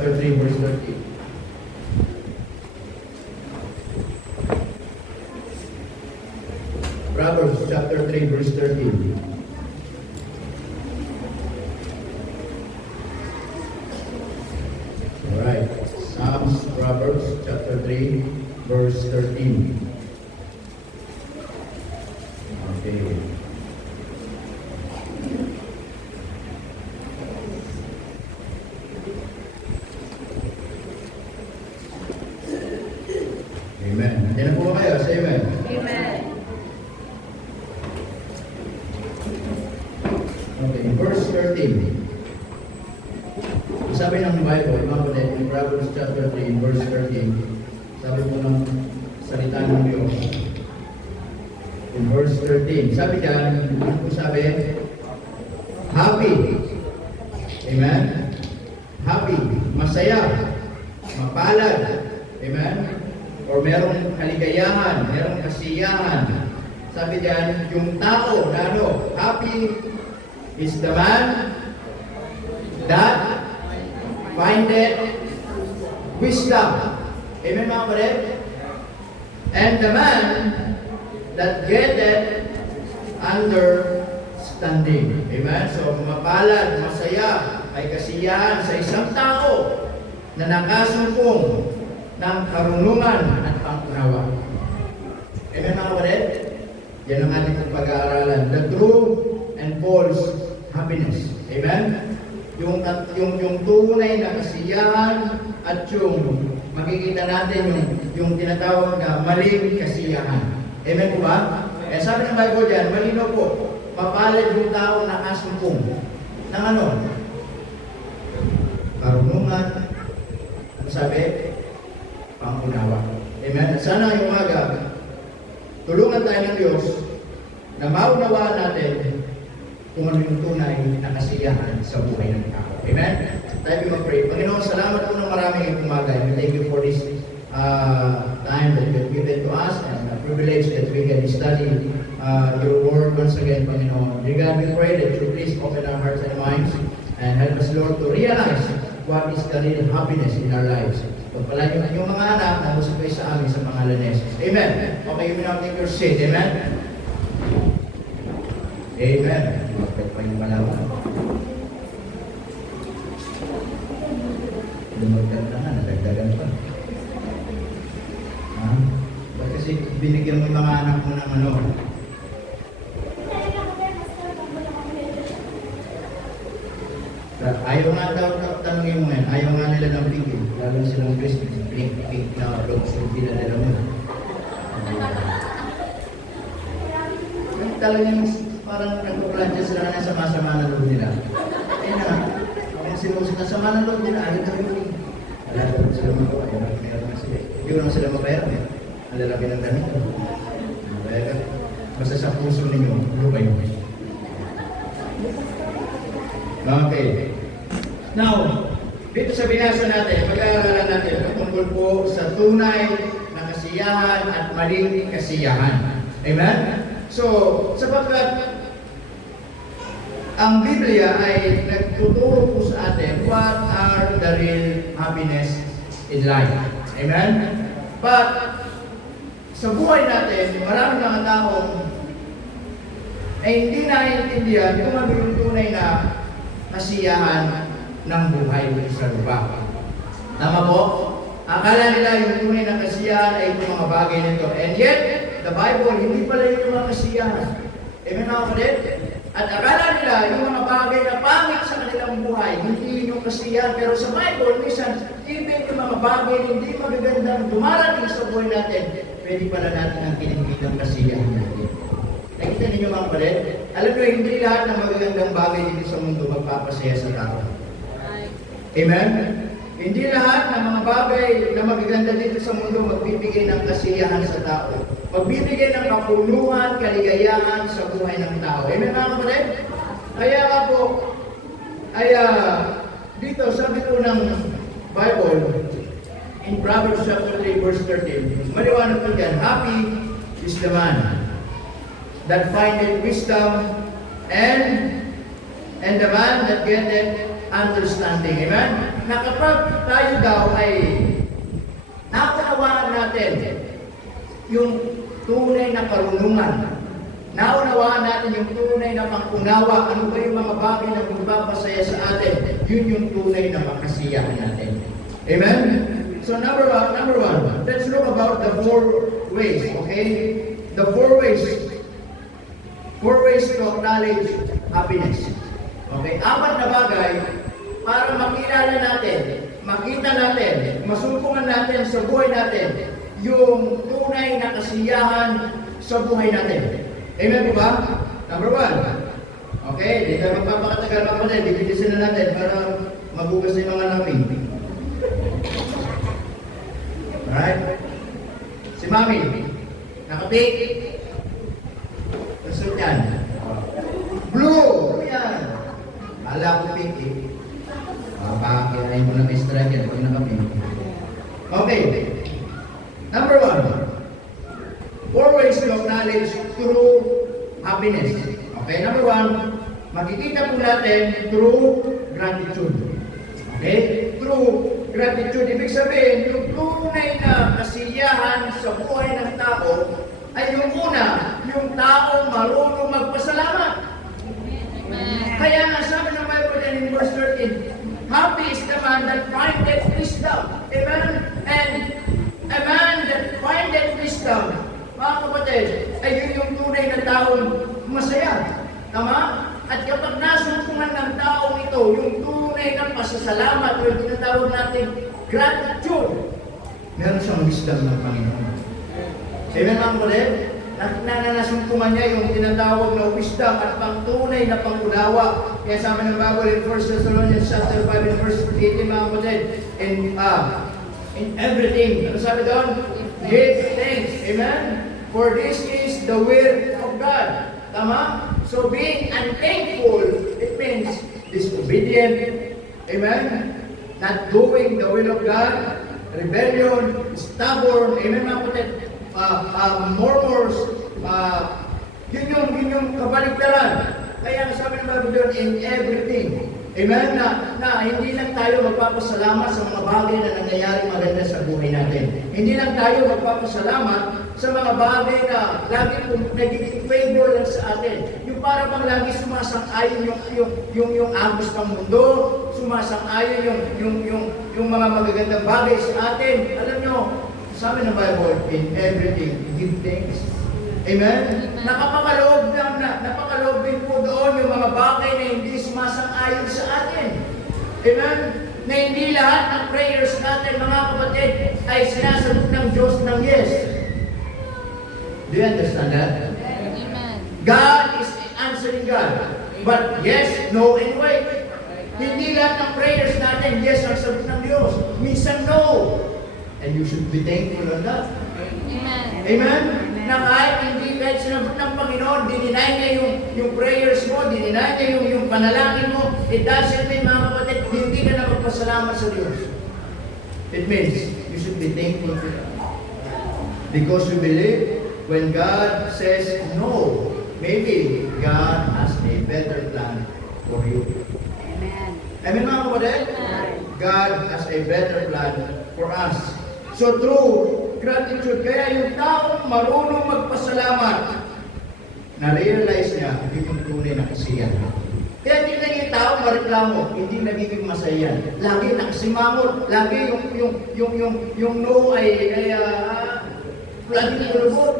chapter 3, verse 13. Proverbs chapter 3, verse 13. Alright. Psalms, Proverbs chapter 3, verse 13. Okay. Amen. Nandiyan na po ba kayo? Say amen. Amen. Okay, verse 13. Sabi ng Bible, mga kapatid, in Proverbs chapter 3, verse 13, sabi po ng salita ng Diyos, in verse 13, sabi dyan, ano po sabi? Happy. Amen? Happy. Masaya. Mapalad. Amen? Or merong kaligayahan, merong kasiyahan. Sabi dyan, yung tao na ano, happy is the man that findeth wisdom. Amen, mga kapatid? And the man that getteth understanding. Amen? So, mapalad, masaya, ay kasiyahan sa isang tao na nakasumpong ng karunungan at pang-unawa. Amen, mga kapatid? Yan ang ating pag-aaralan. The true and false happiness. Amen? Yung tunay na kasiyahan at yung makikita natin yung tinatawag na maling kasiyahan. Amen po ba? Eh, sabi ng Bible dyan, malino po, mapalad yung tao na kasumpong ng ano? Karunungan. Ano sabi? Pang-unawa. Amen? At sana yung umaga, tulungan tayo ng Diyos na maunawaan natin kung ano yung tunay na kasiyahan sa buhay ng tao. Amen? Tayo mag-pray. Panginoon, salamat po ng maraming umaga. And thank you for this time that you have given to us and the privilege that we can study your word once again, Panginoon. Dear God, we pray that you please open our hearts and minds and help us, Lord, to realize what is the real happiness in our lives. Pagpalaan yung inyong mga anak na musipay sa amin sa pangalan ni Jesus. Amen. Okay, you may now take your seat. Amen. Amen. Bakit pa yung malaman? Lumagdag na nga, nadagdagan pa. Ha? Bakit kasi binigyan mo yung mga anak mo ng ano? Ayaw nga daw tanongin mo yan. Ayaw nga nila ng pink. Lalo silang Christmas. Pink na clothes. Hindi na nila mo. Talagang parang nagpuplansya sila na sa masama na loob nila. Eh na, kung sinusunod sa sama na loob nila, ayaw na yun. Alam ko sila magawa. Meron na sila. Hindi ko naman sila mabayaran eh. Ang lalaki ng ganito. Mabayaran. Basta sa puso ninyo, lupay mo. Okay. Now, dito sa binasa natin, pag-aaralan natin tungkol po sa tunay na kasiyahan at maling kasiyahan. Amen? So, sapagkat ang Biblia ay nagtuturo po sa atin what are the real happiness in life. Amen? But, sa buhay natin, maraming mga taong ay hindi naiintindihan kung ano yung tunay na kasiyahan ng buhay sa lupa. Tama po? Akala nila yung tunay na kasiyahan ay itong mga bagay nito. And yet, the Bible, hindi pala yung mga kasiyahan. Amen, mga kapatid? At akala nila yung mga bagay na pangit sa kanilang buhay, hindi yung kasiyahan. Pero sa Bible, minsan, even yung mga bagay na hindi magagandang dumarating sa buhay natin, pwede pala natin ang kinikitang kasiyahan natin. Nakita ninyo mga kapatid? Alam nyo, hindi lahat ng magagandang bagay dito sa mundo magpapasaya sa tao. Amen? Hindi lahat ng mga bagay na magaganda dito sa mundo magbibigay ng kasiyahan sa tao. Magbibigay ng kapuluhan, kaligayahan sa buhay ng tao. Amen mga kapatid? Kaya nga po, dito sabi po ng Bible, in Proverbs chapter 3 verse 13, maliwanag po dyan, happy is the man that findeth wisdom and the man that getteth understanding. Amen? na kapag tayo daw ay naunawaan natin yung tunay na karunungan, naunawaan natin yung tunay na pang-unawa, ano ba yung mga bagay na magpapasaya sa atin, yun yung tunay na makasiyahan natin. Amen? So number one, let's look about the 4 ways, okay? The 4 ways to acknowledge happiness. Okay? 4 na bagay para makilala natin, makita natin, masumpungan natin sa buhay natin yung tunay na kasiyahan sa buhay natin. Amen po ba? Number 1. Okay, hindi tayo magpapakatagal pa pala. Bibilisin na natin para mabugas yung mga namin. Alright? Si Mami, nakapik. Gusto yan. Blue! Yan. Kala ko pink eh. Pakirahin mo na may strike yan pag nakapik. Okay. Number 1. 4 ways to acknowledge true happiness. Okay, number 1, makikita po natin through gratitude. Okay? Through gratitude, ibig sabihin, yung tunay na kasiyahan sa buhay ng tao ay yung una, yung tao marunong magpasalamat. Kaya nga sabi ng Bible in verse 13, happy is the man that findeth wisdom. Amen? And a man that findeth wisdom, mga kapatid, ay yun yung tunay na taong masaya. Tama? At kapag nasumpungan ng taong ito, yung tunay na pasasalamat, yung tinatawag natin gratitude, meron siyang wisdom ng Panginoon. Amen mga kapatid? Nasumpungan niya yung tinatawag na wisdom at pangtunay na pangunawa. Kaya sabi ng Bible in 1 Thessalonians chapter 5 and verse 18 mga kapatid, in everything, ano sabi doon? Give thanks. Amen? For this is the will of God. Tama? So being unthankful, it means disobedient. Amen? Not doing the will of God. Rebellion, stubborn. Amen mga kapatid? Murmurs. Yun yung kabaligtaran. Kaya ang sabi ng Bible doon, in everything. Amen? Na hindi lang tayo magpapasalamat sa mga bagay na nangyayari maganda sa buhay natin. Hindi lang tayo magpapasalamat sa mga bagay na lagi kong nagiging favor lang sa atin. Yung para bang lagi sumasang-ayon yung agos ng mundo, sumasang-ayon yung mga magagandang bagay sa atin. Alam nyo, sabi ng Bible, in everything, give thanks. Amen? Napakaloob din po doon yung mga bagay na hindi sumasang-ayon sa atin. Amen? Na hindi lahat ng prayers natin, mga kapatid, ay sinasagot ng Diyos ng yes. Do you understand that? Amen. God is answering God. But yes, no, and wait. Hindi lahat ng prayers natin, yes ang sagot ng Diyos. Minsan, no. And you should be thankful on that. Amen. Amen? Na kahit sinagot ng Panginoon, dininay niya yung prayers mo, dininay niya yung panalangin mo, it doesn't mean, mga kapatid, hindi ka na magpasalamat sa Diyos. It means, you should be thankful to God. Because we believe, when God says no, maybe God has a better plan for you. Amen. Amen mga kapatid? God has a better plan for us. So through gratitude, kaya yung taong marunong magpasalamat, na-realize niya yung tunay na kasiyahan. Kaya tingnan yung taong mareklamo, hindi nagiging masaya. Lagi nakasimangot, lagi yung no ay laging kulubot.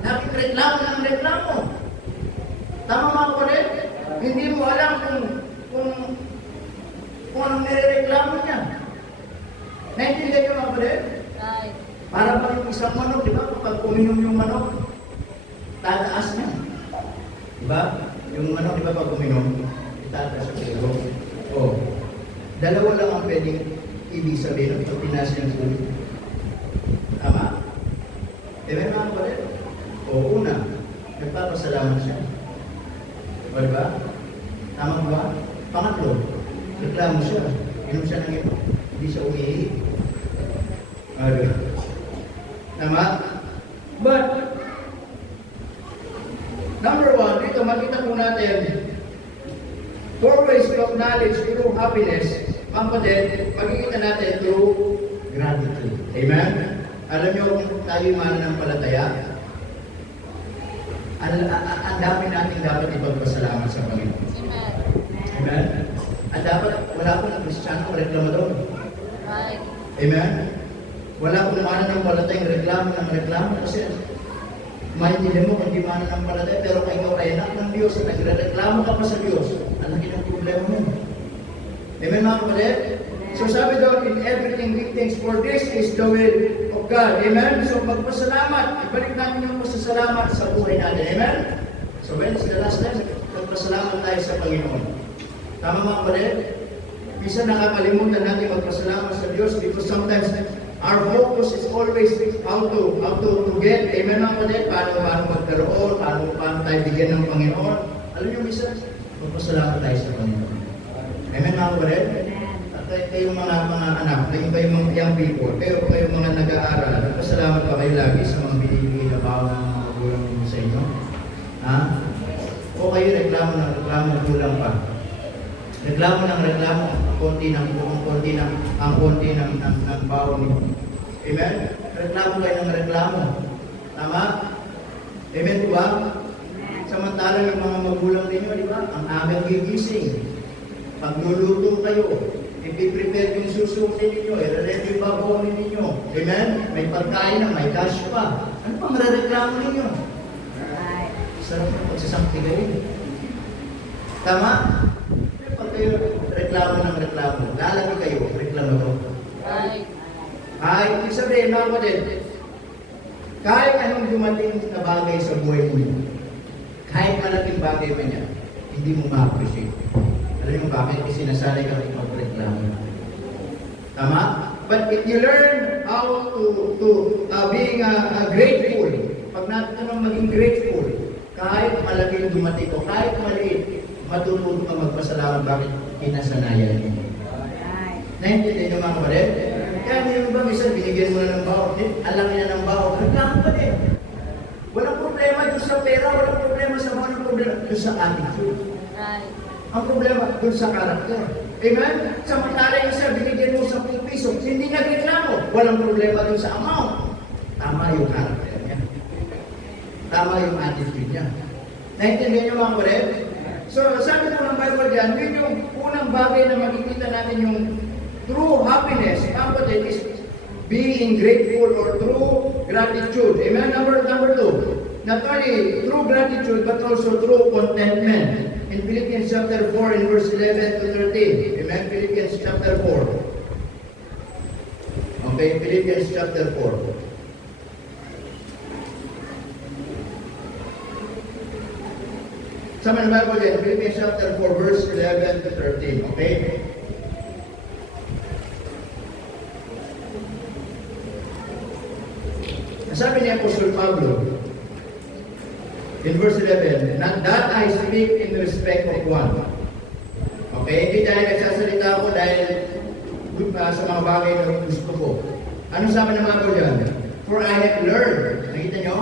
Laging reklamo. Tama mga kapatid? Hindi mo alam kung anong nirereklamo niya. Naintindihan niyo mga kapatid? Right. Para pa yung isang manok, di ba? Kapag uminom yung manok, tataas niya. Di ba? Yung manok, di ba, pag uminom, itataas ang ulo. O, dalawa lang ang pwedeng ibig sabihin pag tinaas niya ang ulo. Tama? Di ba mga kapatid? O, una, nagpapasalamat siya. O, di ba? Tama ba? Pangatlo, reklamo siya. Inom siya ng ito. Hindi siya umihi. Tama? But, number 1, dito makita po natin 4 ways to acknowledge true happiness. mga kapatid, makikita natin through gratitude. Amen? Alam niyo kung tayo mananampalataya, ang dami natin dapat ipagpasalamat sa Panginoon. Amen. Amen? At dapat, wala po ng Kristiyano reklamador. Right. Amen? Wala po ng mananampalatayang reklamo kasi maintindihan mo kung di mananampalataya, pero ikaw ay anak ng Diyos at nagreklamo ka pa sa Diyos. Ang laki ng problema mo. Amen mga kapatid? So sabi daw, in everything give thanks, for this is the will of God. Amen? So magpasalamat. Ibalik natin yung pasasalamat sa buhay natin. Amen? So when is the last time? Magpasalamat tayo sa Panginoon. Tama mga kapatid? Minsan nakakalimutan natin magpasalamat sa Diyos because sometimes our focus is always how to get. Amen mga kapatid? Paano magkaroon, paano tayo bigyan ng Panginoon. Alam niyo minsan, magpasalamat tayo sa Panginoon. Amen mga kapatid? At kayong mga anak, kayong mga young people, kayong mga nag-aaral, nagpasalamat pa kayo lagi sa mga binibigay na bawang ng mga magulang mo sa inyo. Ha? O kayo reklamo, kulang pa. Reklamo, ang konti ng bawang ninyo. Amen? Reklamo kayo ng reklamo. Tama? Amen di ba? Samantalang yung mga magulang ninyo, di ba? Ang agang gigising. Pagluluto kayo, ipiprepare yung susukin ninyo, i-ready yung babawin ninyo. Amen? May pagkain na, may cash pa. Ano pang reklamo ninyo? Sarap na pagsasangki kayo. Tama? Pag kayo reklamo ng reklamo, lalaki kayo, reklamo to. Right. Ay, ibig sabihin, mga kapatid, kahit anong dumating na bagay sa buhay mo, kahit malaking bagay pa niya, hindi mo ma-appreciate. Alam mo bakit? Kasi nasanay ka mag-reklamo. Tama? But if you learn how to being grateful, pag natin maging grateful, kahit malaking dumating ko, kahit maliit, matututo ka magpasalamat bakit kinasanayan mo. Naintindihan niyo mga kapatid? Kaya ngayon ba, minsan binigyan mo na ng baon, alam niya ng baon, reklamo pa din. Walang problema doon sa pera, walang problema sa mga problema doon sa attitude. Right. Ang problema doon sa karakter. Amen? Samantala yung isa, binigyan mo 10 piso, hindi nagreklamo. Walang problema doon sa amount. Tama yung karakter niya. Tama yung attitude niya. Naintindihan niyo mga kapatid? So, sabi ko ng Bible dyan, yun yung unang bagay na makikita natin yung true happiness, mga kapatid, is being grateful or true gratitude. Amen? Number 2. Not only true gratitude, but also true contentment. In Philippians chapter 4, in verse 11 to 13. Amen? Philippians chapter 4. Okay, Philippians chapter 4. Sa mga Bible yan, Philippians chapter 4, verse 11 to 13. Okay? Sabi ni Apostol Pablo, in verse 11, not that I speak in respect of one. Okay, hindi dahil nagsasalita ako dahil sa mga bagay na gusto ko. Ano sabi ng mga dyan? For I have learned. Nakita nyo?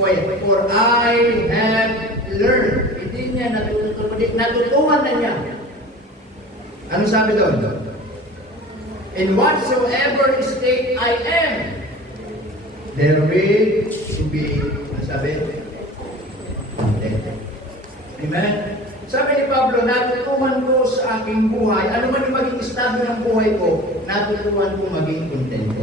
For I have learned. Hindi niya natutunan na niya. Ano sabi doon? In whatsoever state I am, there will to be, ano sabi? Contented. Amen? Sabi ni Pablo, natutuhan ko sa aking buhay, ano man yung maging estado ng buhay ko, natutuhan ko maging kontento.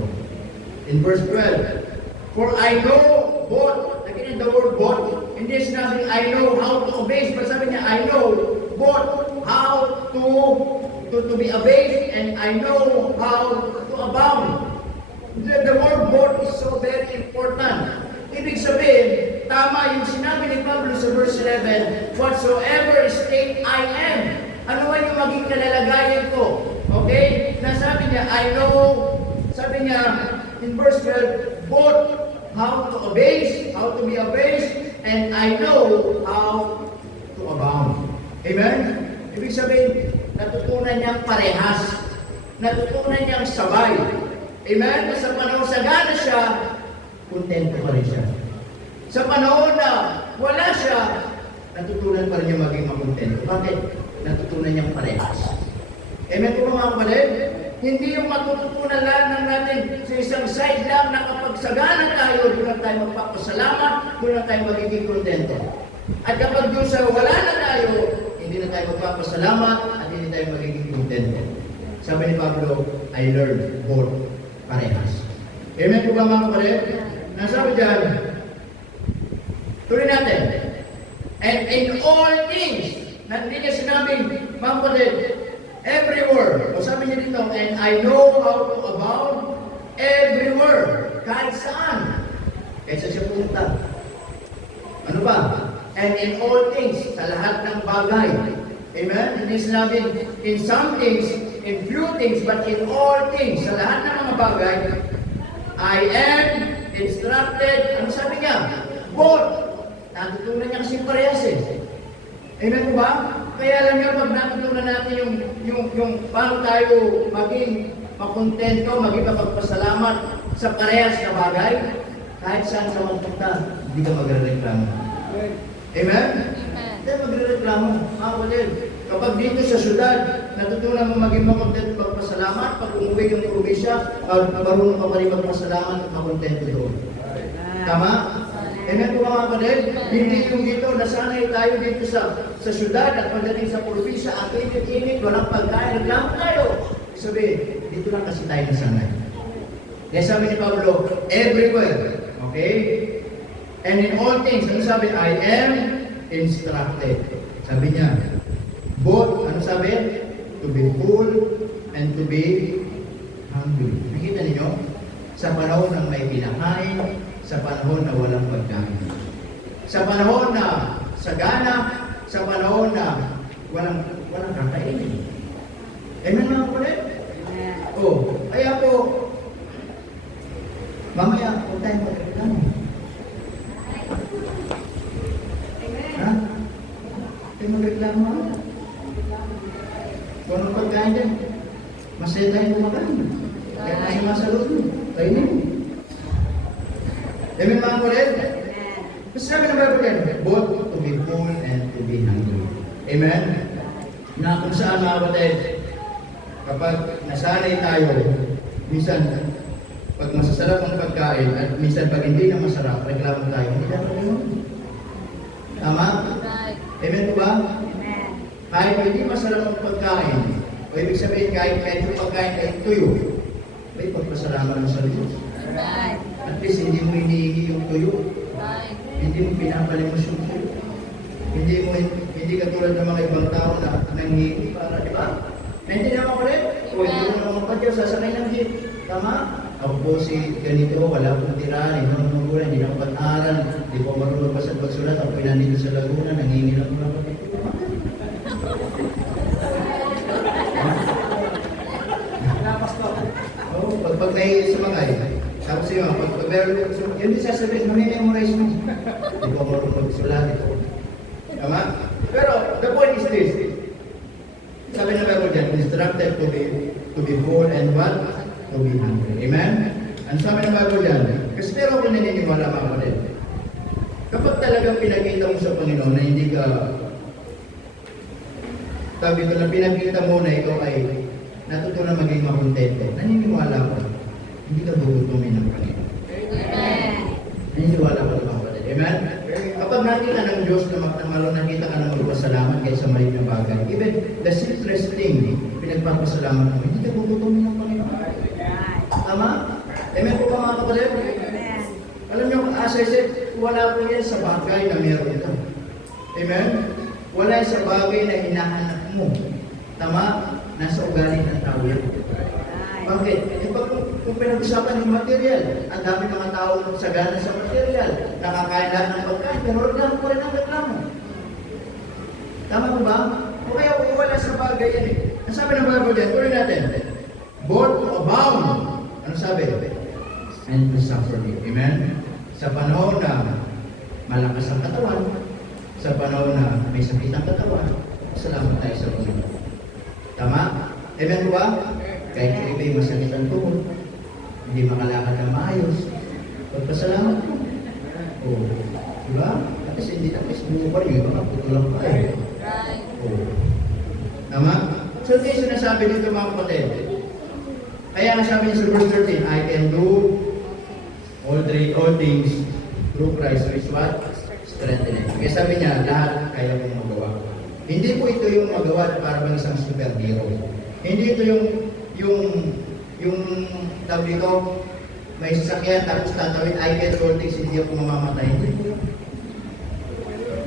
In verse 12, for I know both, again the word both, hindi sinabing I know how to obey, but sabi niya, I know both how to be obeyed, and I know how to abound. The word both is so very important. Ibig sabihin, tama yung sinabi ni Pablo sa verse 11, whatsoever state I am, ano man yung maging kalalagayan ko. Okay? Nasabi niya, I know, sabi niya in verse 12, both how to obey, how to be obeyed, and I know how to abound. Amen? Ibig sabihin, natutunan niyang parehas. Natutunan niyang sabay. Amen? Sa panahon sagana siya, kontento pa rin siya. Sa panahon na wala siya, natutunan pa rin niya maging makontento. Bakit? Natutunan niyang parehas. Amen po mga kapatid? Hindi yung matututunan lang natin sa isang side lang na kapag sagana tayo, doon lang tayo magpapasalamat, doon lang tayo magiging kontento. At kapag doon sa wala na tayo, hindi na tayo magpapasalamat at hindi tayo magiging kontento. Sabi ni Pablo, I learned both parehas. Amen po ba mga kapatid? Nasabi dyan, tuloy natin. And in all things, na hindi niya sinabing, mga kapatid, every word. O sabi niya dito, and I know how to abound every word. Kahit saan. Kahit saan siya punta. Ano ba? And in all things, sa lahat ng bagay. Amen? Hindi sinabi, in some things, in few things, but in all things, sa lahat ng mga bagay, I am instructed. Ano sabi niya? Both. Natutunan niya kasi parehas eh. Amen po ba? Kaya lang yun, pag natutunan natin yung paano tayo maging makontento, maging mapagpasalamat sa parehas na bagay, kahit saan ka magpunta, hindi ka magre-reklamo. Amen? Hindi magre-reklamo. Mga kapatid, kapag dito sa syudad, natutunan mo maging makontento at magpasalamat, pag umuwi yung probinsya, marunong ka pa rin magpasalamat at makontento doon. Tama? Amen po mga kapatid, hindi yung dito, nasanay tayo dito sa syudad at pagdating sa probinsya, at init-init, walang pagkain, reklamo tayo. Sabi, dito lang kasi tayo nasanay. Kaya sabi ni Pablo, everywhere, okay? And in all things, ano sabi? I am instructed. Sabi niya, both, ano sabi? To be full and to be hungry. Nakita niyo? Sa panahon ng may pinakain, sa panahon na walang pagkain. Sa panahon na sagana, sa panahon na walang kakainin. Amen mga kapatid? Oh, kaya po, mamaya, kung tayo magreklamo. Ha? Tayo magreklamo. Kung anong pagkain dyan, masaya tayo kumakain. Kaya masama sa loob mo. Kainin. Amen mga kapatid? Kasi sabi ng Bible yan, both to be full and to be hungry. Amen? Na kung saan mga kapatid, kapag nasanay tayo, minsan, pag masasarap ang pagkain, at minsan pag hindi na masarap, reklamo tayo, hindi dapat yun. Tama? Amen po ba? Kahit hindi masarap ang pagkain, o ibig sabihin kahit yung pagkain ay tuyo, may pagpasalamat mo sa Diyos. At least hindi mo inihingi yung tuyo. Hindi mo pinapalimos yung tuyo. Hindi katulad ng mga ibang tao na nanghihingi para, di ba? Hindi naman ko rin. O hindi mo naman pa sasakay ng jeep. Tama? Ako po si ganito, wala pong tirahan, hindi naman magula, hindi naman pag-aral, hindi po marunong pa sa pagsulat, ako pinandito sa Laguna, nanghihingi lang ko lang kapit. Oo, pag may sumangay, tapos yun, pag meron yun din sasabihin, mamimemorize mo. Hindi ko marunong magsulat ito. Tama? Pero, the point is this. Sabi na Bible dyan, instructed to be full and what? To be hungry. Amen? Ang sabi ng Bible dyan, kasi pero ako naniniwala mga kapatid. Kapag talagang pinakita mo sa Panginoon na hindi ka, sabi ko na pinakita mo na ikaw ay natutunan maging makontento, naniniwala ko, hindi ka gugutumin ng Panginoon. Amen. Naniniwala ko mga kapatid. Amen? Kapag nakita ng Diyos na nakita ka ng magpasalamat kaysa maliit na bagay, even the simplest thing, pinagpapasalamat mo, hindi ka gugutumin ng Panginoon. Tama? Amen po ba mga kapatid? Alam niyo, as I said, wala po yan sa bagay na meron ito. Amen? Wala sa bagay na hinahanap mo. Tama? Nasa ugali ng tao yan. Bakit? Kung pinag-usapan ng material, ang dami mga tao sagana sa material, nakakain lahat ng pagkain, pero reklamo ko rin ang reklamo. Tama po ba? O kaya wala sa bagay yan eh. Ang sabi ng Bible dyan, tuloy natin, born to abound. Ano sabi? And to suffer. Amen? Sa panahon na malakas ang katawan, sa panahon na may sakit ang katawan, salamat tayo sa Panginoon. Tama? Amen po ba? Kahit yung iba'y masakit ang tuhod, hindi makalakad na maayos, pagpasalamat mo. O, diba? At least hindi na, buo pa rin, baka putulang pa eh. O, tama? So, ito yung sinasabi dito mga kapatid. Kaya nga sabi niya sa verse 13, I can do all things through Christ who is what? Strengthening. Kaya sabi niya, lahat kaya kong magawa. Hindi po ito yung magawa na para bang isang superhero. Hindi ito yung tawag dito, may sasakyan tapos tatawid, I can do all things, hindi ako mamamatay. Hindi po yun.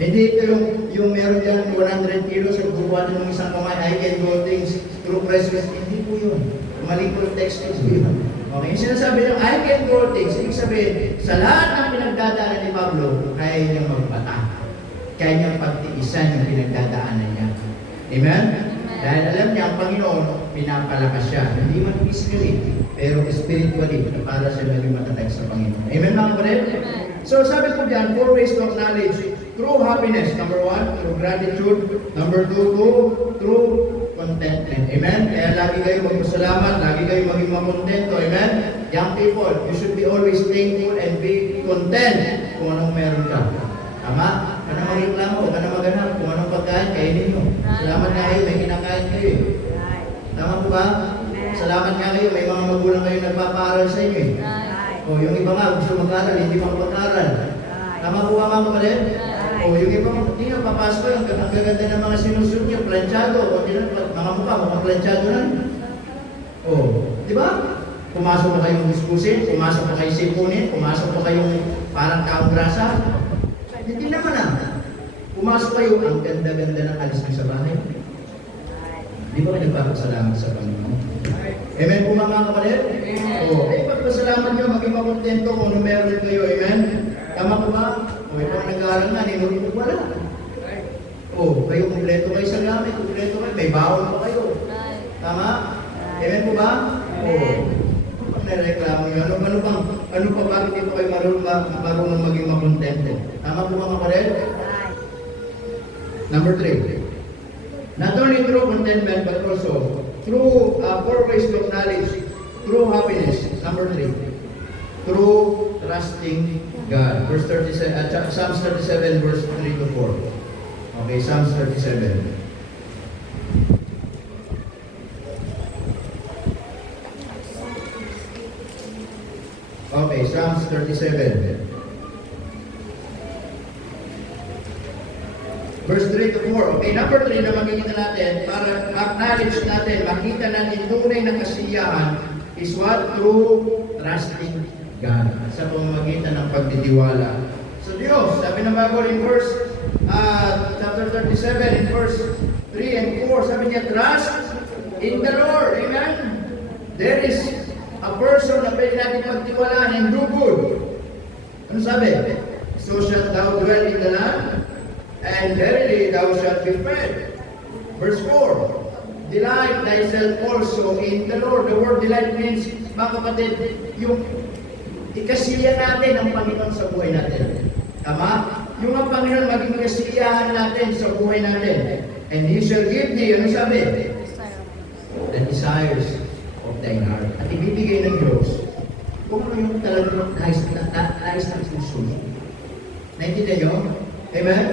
Hindi ito yung meron dyan 100 kilos at bubuhatin ng isang kamay, I can do all things through Christ. Hindi po yun. Mali po yung text po yun. Okay, yung sinasabi ng I can do all things, ibig sabihin, sa lahat ng pinagdadaanan ni Pablo, kaya niyang magbata. Kaya niyang pagtiisan yung pinagdadaanan niya. Amen? Dahil alam niya, ang Panginoon, pinapalakas siya. Hindi man physically, pero spiritually, para siya maging matatag sa Panginoon. Amen mga kapatid? So sabi ko diyan, 4 ways to acknowledge true happiness. Number 1, through gratitude. Number 2, through contentment. Amen? Kaya lagi kayo magpasalamat, lagi kayo maging makontento. Amen? Young people, you should be always thankful and be content kung anong meron ka. Tama? Ka na magreklamo, ka na maghanap kung anong pagkain, kainin mo. Salamat nga kayo, may kinakain kayo eh. Tama po ba? Salamat nga kayo, may mga magulang kayo nagpapaaral sa inyo eh. O yung iba nga gusto mag-aral, hindi makapag-aral. Tama po ba mga kapatid? O yung iba hindi na papasok kayo, ang gaganda ng mga sinusunod niyo, planchado. O di na, mga mukha, mukhang planchado na. O, di ba? Pumasok pa kayong gusgusin, pumasok pa kayong sipunin, pumasok pa kayong parang taong grasa. Hindi naman ah. Pumasok kayo, ang ganda-ganda ng alis niyo sa bahay. Di ba kayo nagpapasalamat sa Panginoon? Amen po mga kapatid? O, pagpasalamat nyo, maging makontento kung ano meron kayo. Amen? Tama po ba? O, ipang nag-aaral nga, ninunod wala. O, kayo kumpleto kayo sa gamit, kumpleto kayo, may bawon pa kayo. Tama? Amen po ba? O, pag nareklamo nyo, ano pa bakit ito kayo marunong maging makontento? Tama po mga kapatid? Number 3. Not only through contentment, but also through 4 ways to acknowledge true happiness. Number 3. Through trusting God. Verse 37, Psalms 37, verse 3 to 4. Okay, Psalms 37. Okay, Psalms 37. Verse 3 to 4. Okay, number 3 na makikita natin, para acknowledge natin, makita natin tunay na kasiyahan is what? Through trusting God. Sa pamamagitan ng pagtitiwala sa Diyos. Sabi na bago in verse chapter 37, in verse 3 and 4, sabi niya, trust in the Lord. Amen? There is a person na pwede natin pagtiwalaan and do good. Ano sabi? So shalt thou dwell in the land, and verily thou shalt be fed. Verse 4, delight thyself also in the Lord. The word delight means, mga kapatid, yung ikasiya natin ang Panginoon sa buhay natin. Tama? Yung ang Panginoon maging kasiyahan natin sa buhay natin. And He shall give thee, ano sabi? The desires of thine heart. At ibibigay ng Diyos kung ano yung talagang nais ng puso. Naintindihan nyo? Amen?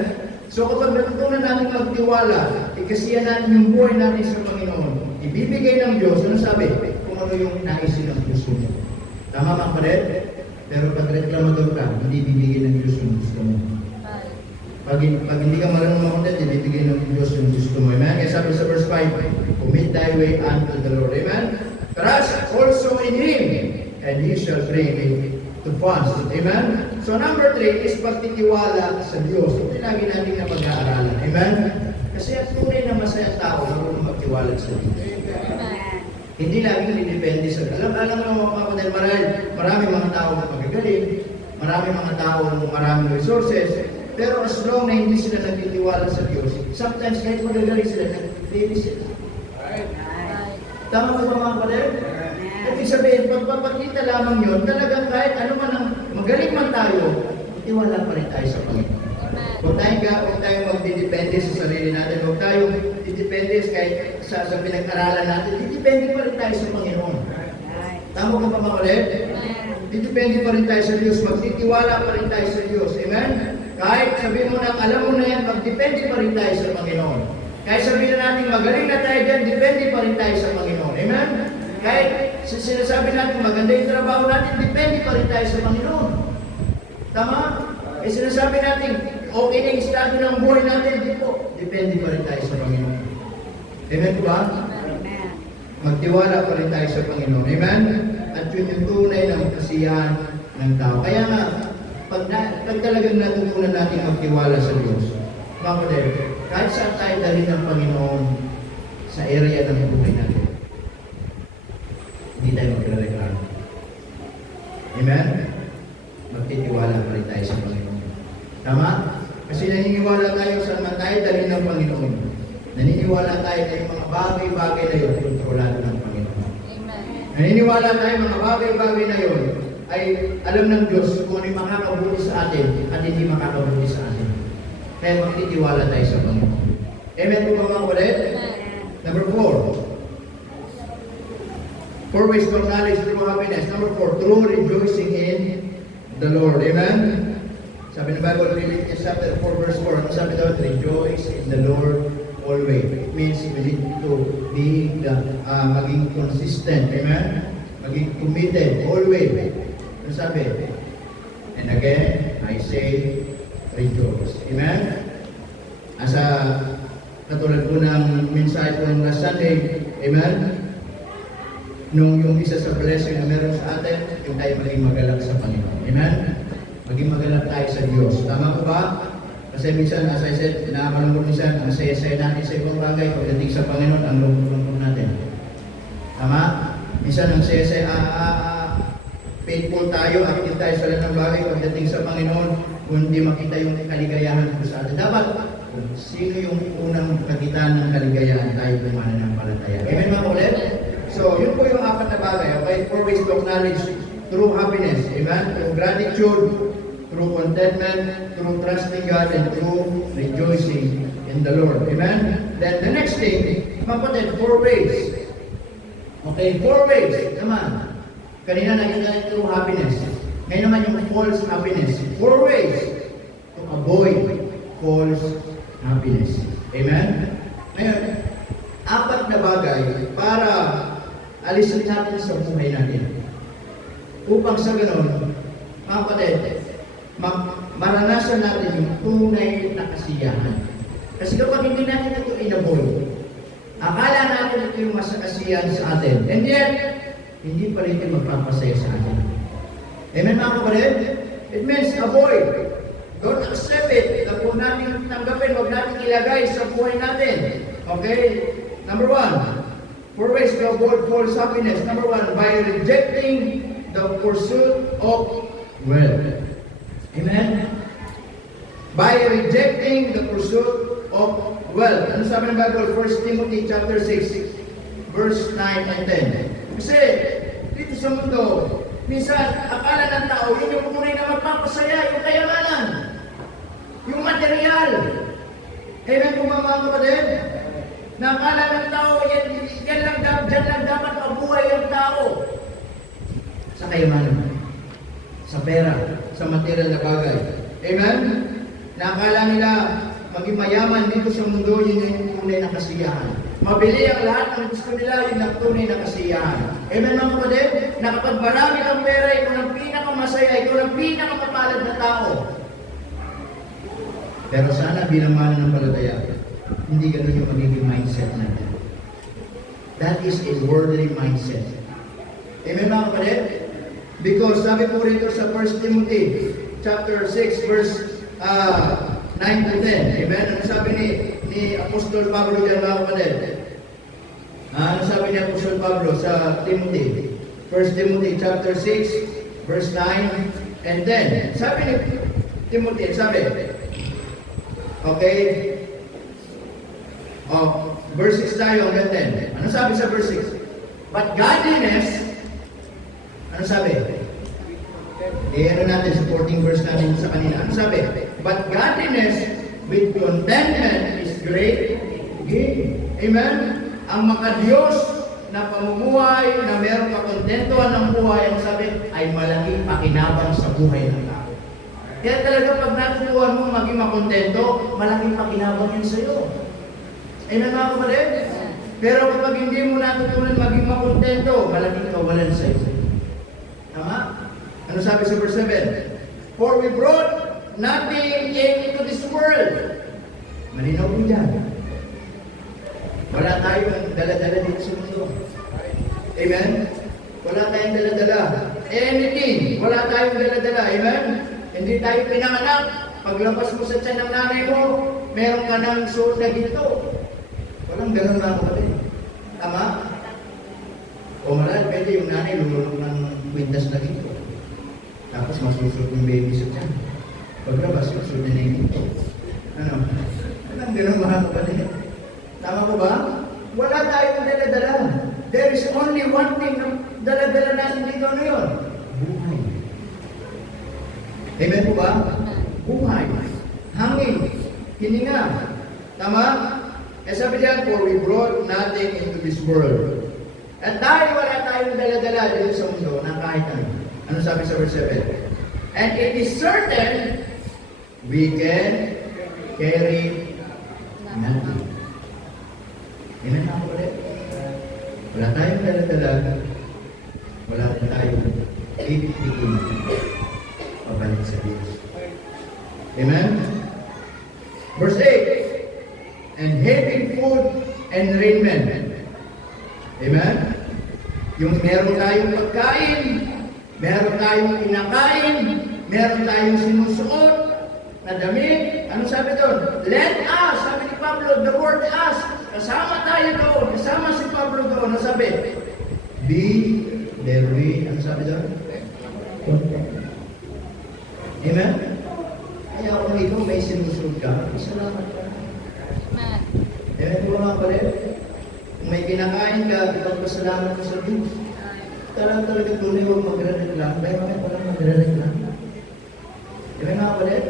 So kapag natutunan natin magtiwala, ikasiya natin yung buhay natin sa Panginoon, ibibigay ng Diyos, ano sabi? Kung ano yung naisin ng puso mo. Tama mga kapatid? Pero pag reklamador ka, hindi bibigay ng Diyos yung gusto mo. Pag hindi ka marunong makontent, hindi bibigay ng Diyos yung gusto mo. Amen? Kaya sabi sa verse 5, commit thy way unto the Lord. Amen? Trust also in Him, and He shall bring it to pass. Amen? So number 3 is pagtitiwala sa Diyos. Ito lagi natin na pag-aaralan. Amen? Kasi ang tunay na masaya tao, marunong magtiwala sa Diyos. Hindi laging didepende sa alam mo mga kapatid, marami mga tao na magagaling, marami mga tao na maraming resources, pero as long na hindi sila nagtitiwala sa Diyos, sometimes kahit magagaling sila, nag-baby sila. Tama ba mga kapatid? Ibig sabihin, pagpapakita lamang yun, talagang kahit ano man ang magaling man tayo, tiwala pa rin tayo sa Panginoon. Huwag tayong magdidepende sa sarili natin. Huwag tayong didepende kahit sa pinag-aralan natin. Didepende pa rin tayo sa Panginoon. Tama ka pa mga ulit? Didepende pa rin tayo sa Diyos. Magtitiwala pa rin tayo sa Diyos. Amen? Kahit sabihin mo na, alam mo na yan, magdepende pa rin tayo sa Panginoon. Kahit sabihin na natin magaling na tayo dyan, depende pa rin tayo sa Panginoon. Amen? Kahit sinasabi natin maganda yung trabaho natin, depende pa rin tayo sa Panginoon. Tama? Eh sinasabi natin, okay na yung estado ng buhay natin, hindi po. Depende pa rin tayo sa Panginoon. Amen po ba? Amen. Magtiwala pa rin tayo sa Panginoon. Amen? At yun yung tunay ng kasiyahan ng tao. Kaya nga, pag talagang natutunan natin magtiwala sa Diyos, mga kapatid, kahit saan tayo dali ng Panginoon sa area ng buhay natin, hindi tayo magre-reklamo. Amen? Magtitiwala pa rin tayo sa Panginoon. Tama? Kasi naniniwala tayo saan man tayo dali ng Panginoon. Naniniwala tayo na yung mga bagay-bagay na yun, kontrolado ng Panginoon. Amen. Naniniwala tayo mga bagay-bagay na yun ay alam ng Diyos kung ano yung makakabuti sa atin at hindi makakabuti sa atin. Kaya magtitiwala tayo sa Panginoon. Amen po mga kapatid? Number 4. 4 ways to acknowledge true happiness. Number 4, true rejoicing in the Lord. Amen? Sabi ng Bible, Philippians chapter 4 verse 4, ang sabi daw, rejoice in the Lord always. It means we need to be maging consistent. Amen? Maging committed always. Ano sabi? And again, I say, rejoice. Amen? Asa katulad po ng mensahe po ng last Sunday, amen? Nung yung isa sa blessing na meron sa atin, yung tayo maging magalak sa Panginoon. Amen? Maging magalak tayo sa Diyos. Tama po ba? Kasi minsan, as I said, nakakalungkot minsan, ang saya-saya natin sa ibang bagay, pagdating sa Panginoon, ang lungkot natin. Tama? Minsan, ang saya-saya, faithful tayo, active tayo sa lahat ng bagay, pagdating sa Panginoon, kung hindi makita yung kaligayahan ko sa atin. Dapat, kung sino yung unang kagitan ng kaligayahan, tayo pumananampalataya. Amen mga ulit? So, yun po yung apat na bagay. Okay? 4 ways to acknowledge true happiness. Amen? Through gratitude, through contentment, through trusting God, and through rejoicing in the Lord. Amen? Then the next thing, mga kapatid, 4 ways. Okay, 4 ways. Naman. Kanina nakita natin true happiness. Ngayon naman yung false happiness. 4 ways to avoid false happiness. Amen? Ngayon, apat na bagay para alisin natin sa buhay natin. Upang sa ganon, mga kapatid, maranasan natin yung tunay na kasiyahan. Kasi kapag hindi natin ito inaboy, akala natin ito yung masakasiyahan sa atin. And yet, hindi pa rin ito magpapasaya sa atin. Amen mga kapatid? It means avoid. Don't accept it. Huwag natin tanggapin, huwag natin ilagay sa buhay natin. Okay? Number 1, 4 ways to avoid false happiness. Number 1, by rejecting the pursuit of wealth. Amen? By rejecting the pursuit of wealth. Ano sabi ng Bible? 1 Timothy chapter 6, verse 9 and 10. Kasi, dito sa mundo, minsan, akala ng tao, yun yung tunay na magpapasaya, yung kayamanan, yung material. Amen po mga kapatid? Na akala ng tao, dyan lang dapat mabuhay ang tao. Sa kayamanan, sa pera, sa material na bagay. Amen? Na akala nila, maging mayaman dito sa mundo, yun yung tunay na kasiyahan. Mabili ang lahat ng gusto nila, yun ang tunay na kasiyahan. Amen mga kapatid? Na kapag marami kang pera, ikaw ang pinakamasaya, ikaw ang pinakamapalad na tao. Pero sana bilang mananampalataya, hindi ganun yung magiging mindset natin. That is a worldly mindset. Amen mga kapatid? Because sabi po rito sa 1 Timothy chapter 6 verse 9 to 10. Amen? Ano sabi ni Apostol Pablo dyan mga kapatid? Ano sabi ni Apostol Pablo sa Timothy? 1 Timothy chapter 6 verse 9 and 10. Sabi ni Timothy, sabi, okay, verse 6 tayo hanggang 10. Ano sabi sa verse 6? But godliness, ano sabi? Ano natin, supporting verse natin sa kanina. Ano sabi? But godliness with contentment is great gain. Amen? Ang makadiyos na pamumuhay na meron kakontentuhan ng buhay, ang sabi, ay malaking pakinabang sa buhay ng tao. Kaya talaga pag natutuhan mo maging makontento, malaking pakinabang yun sa iyo. Amen mga kapatid? Pero kapag hindi mo natutunan maging makontento, malaking kawalan sa iyo. Tama? Ano sabi sa verse 7? For we brought nothing into this world. Malinaw po dyan. Wala tayong dala-dala dito sa mundo. Amen? Wala tayong dala-dala. Anything. Wala tayong dala-dala. Amen? Hindi tayo pinanganak. Paglabas mo sa tiyan ng nanay mo, meron ka ng suot na ginto. Walang ganun mga kapatid. Tama? O malal, pwede yung nanay lulunok ng kwintas na ginto. Tapos masusunod yung baby sa tiyan. Paglabas, susunod na yung ginto. Ano? Walang ganun mga kapatid. Tama ko ba? Wala tayong dala-dala. There is only one thing na dala-dala natin dito. Ano yun? Buhay. Amen po ba? Buhay. Hangin. Hininga. Tama? Eh sabi diyan, for we brought nothing into this world. At dahil wala tayong dala-dala dito sa mundo na kahit ano. Ano sabi sa verse 7? And it is certain we can carry nothing. Amen na ako ulit. Wala tayong dala-dala. Wala rin tayong ibig-ibigin pabalik sa Diyos. Amen? Verse 8. And having food and raiment. Amen? Yung meron tayong pagkain, meron tayong kinakain, meron tayong sinusuot na damit. Ano sabi doon? Let us, sabi ni Pablo, the word us, kasama tayo doon, kasama si Pablo doon. Ano sabi? Be therewith. Ano sabi doon? Amen? Kaya kung ikaw may sinusunod ka, salamat ka. Amen. Amen po mga kapatid? Kung may kinakain ka, ipagpasalamat mo sa Diyos. Talaga tunay huwag magre-reklamo. Dahil mamaya walang magre-reklamo. Amen mga kapatid?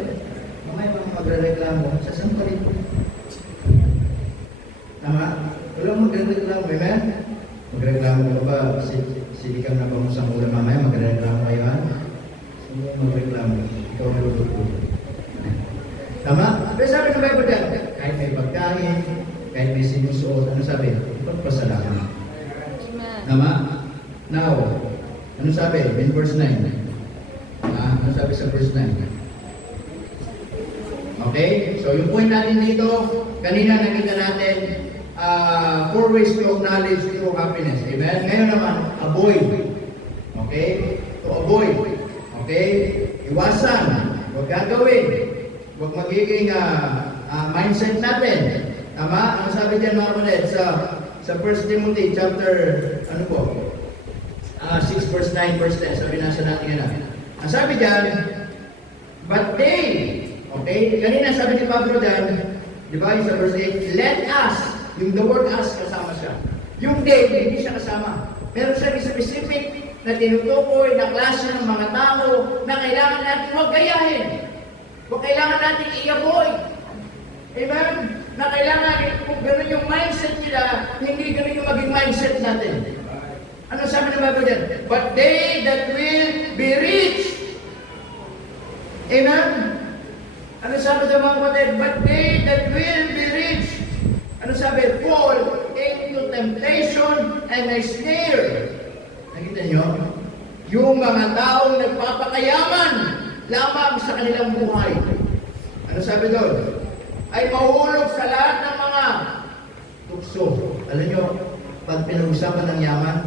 Mamaya mga magre-reklamo, sasampalit mo. Tama? Walang magre-reklamo. Amen? Magre-reklamo ka ba? Silikang na ba mo sa ulam mamaya? Magre-reklamo kayo ha? Sino magre-reklamo? Ikaw na lututuloy. Tama? Pero sabi ng Bible dyan, kahit may pagkain, kahit may sinusuot, ano sabi? Ipagpasalamat. Amen. Tama? Now, ano sabi? In verse 9. Ano sabi sa verse 9? Okay? So, yung point natin dito, kanina nakita natin, 4 ways to acknowledge true happiness. Amen? Ngayon naman, avoid. Okay? To avoid. Okay? Iwasan. Huwag gagawin. Huwag magiging mindset natin. Tama? Ang sabi dyan mga kapatid sa 1 Timothy chapter, ano po? 6 verse 9 verse 10. Sabi nasa natin yan. Ang sabi dyan, but they, okay? Kanina sabi ni Pablo dyan, di ba? Sa verse 8, let us, yung the word us kasama siya. Yung they, hindi siya kasama. Meron siya specific na tinutukoy na klase ng mga tao na kailangan natin huwag gayahin. Huwag kailangan natin i-avoid. Amen? Na kailangan, kung gano'n yung mindset nila, hindi gano'n yung maging mindset natin. Ano sabi ng Bible dyan? But they that will be rich. Amen? Ano sabi sa mga kapatid? But they that will be rich. Ano sabi? Fall into temptation and a snare. Nakita nyo? Yung mga taong nagpapakayaman lamang sa kanilang buhay. Ano sabi doon? Ay mahulog sa lahat ng mga tukso. Alam nyo, pag pinag-usapan ng yaman,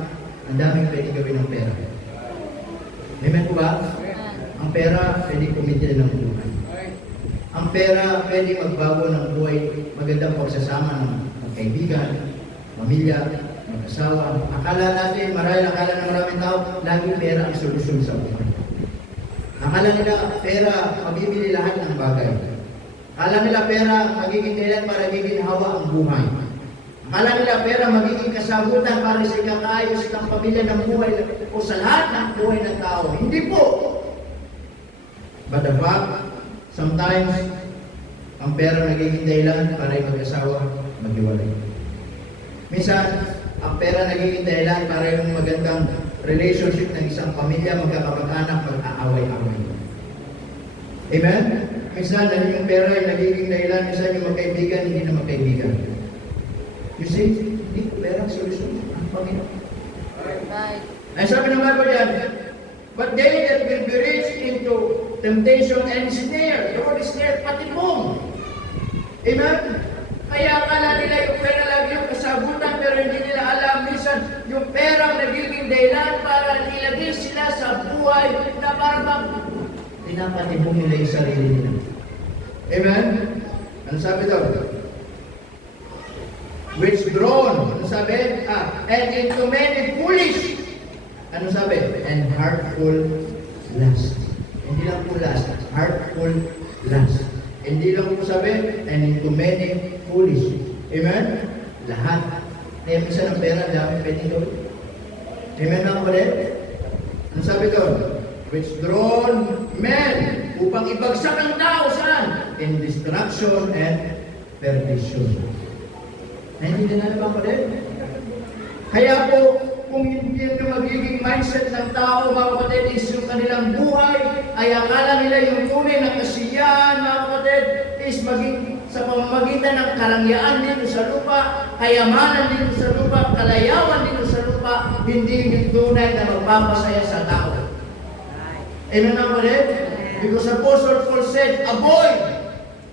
ang daming pwede gawin ng pera. Amen po ba? Ang pera, pwede kumita ng buhay. Ang pera, pwede magbago ng buhay, magandang pagsasama ng kaibigan, pamilya, mag-asawa. Akala natin, akala ng maraming tao, lagi pera ang solusyon sa buhay. Akala nila pera, mabibili lahat ng bagay. Akala nila pera, magiging dahilan para giginhawa ang buhay. Akala nila pera, magiging kasagutan para sa ikakaayos ng pamilya ng buhay o sa lahat ng buhay ng tao. Hindi po. But the fact, sometimes, ang pera nagiging dahilan para yung mag-asawa maghiwalay. Minsan, ang pera nagiging dahilan para yung magandang relationship ng isang pamilya, magkakapag-anak, mag-aaway-away. Amen? Minsan, yung pera ay nagiging dahilan, minsan yung magkaibigan, hindi na magkaibigan. You see, hindi ko pera ang solusyon. Ang Panginoon. Right. Ay sabi ng Bible yan, but they that will be rich into temptation and snare. The word snare, patibong. Amen? Kaya akala nila yung pera lang yung kasagutan, pero hindi nila alam minsan yung pera nagiging dahilan para ilagay sila sa buhay na parang pinapatibong nila yung sarili nila. Amen? Ano sabi doon? Which drawn, ano sabi? And into many foolish, ano sabi? And heartful lust. Hindi lang po lust, heartful lust. Hindi lang po sabi, and into many foolish. Amen? Lahat. Kaya minsan ang pera, dami pwedeng gawin. Amen mga kapatid? Ano sabi doon? Which drawn men, upang ibagsak ang tao saan? In destruction and perdition. Naintindihan na ba kapatid? Kaya po, kung hindi yung magiging mindset ng tao, mga kapatid, is yung kanilang buhay, ay akala nila yung tunay na kasiyahan, mga kapatid, is maging sa pamamagitan ng karangyaan dito sa lupa, kayamanan dito sa lupa, kalayawan dito sa lupa, hindi yung tunay na magpapasaya sa tao. Amen mga kapatid? Because Apostle Paul said, avoid.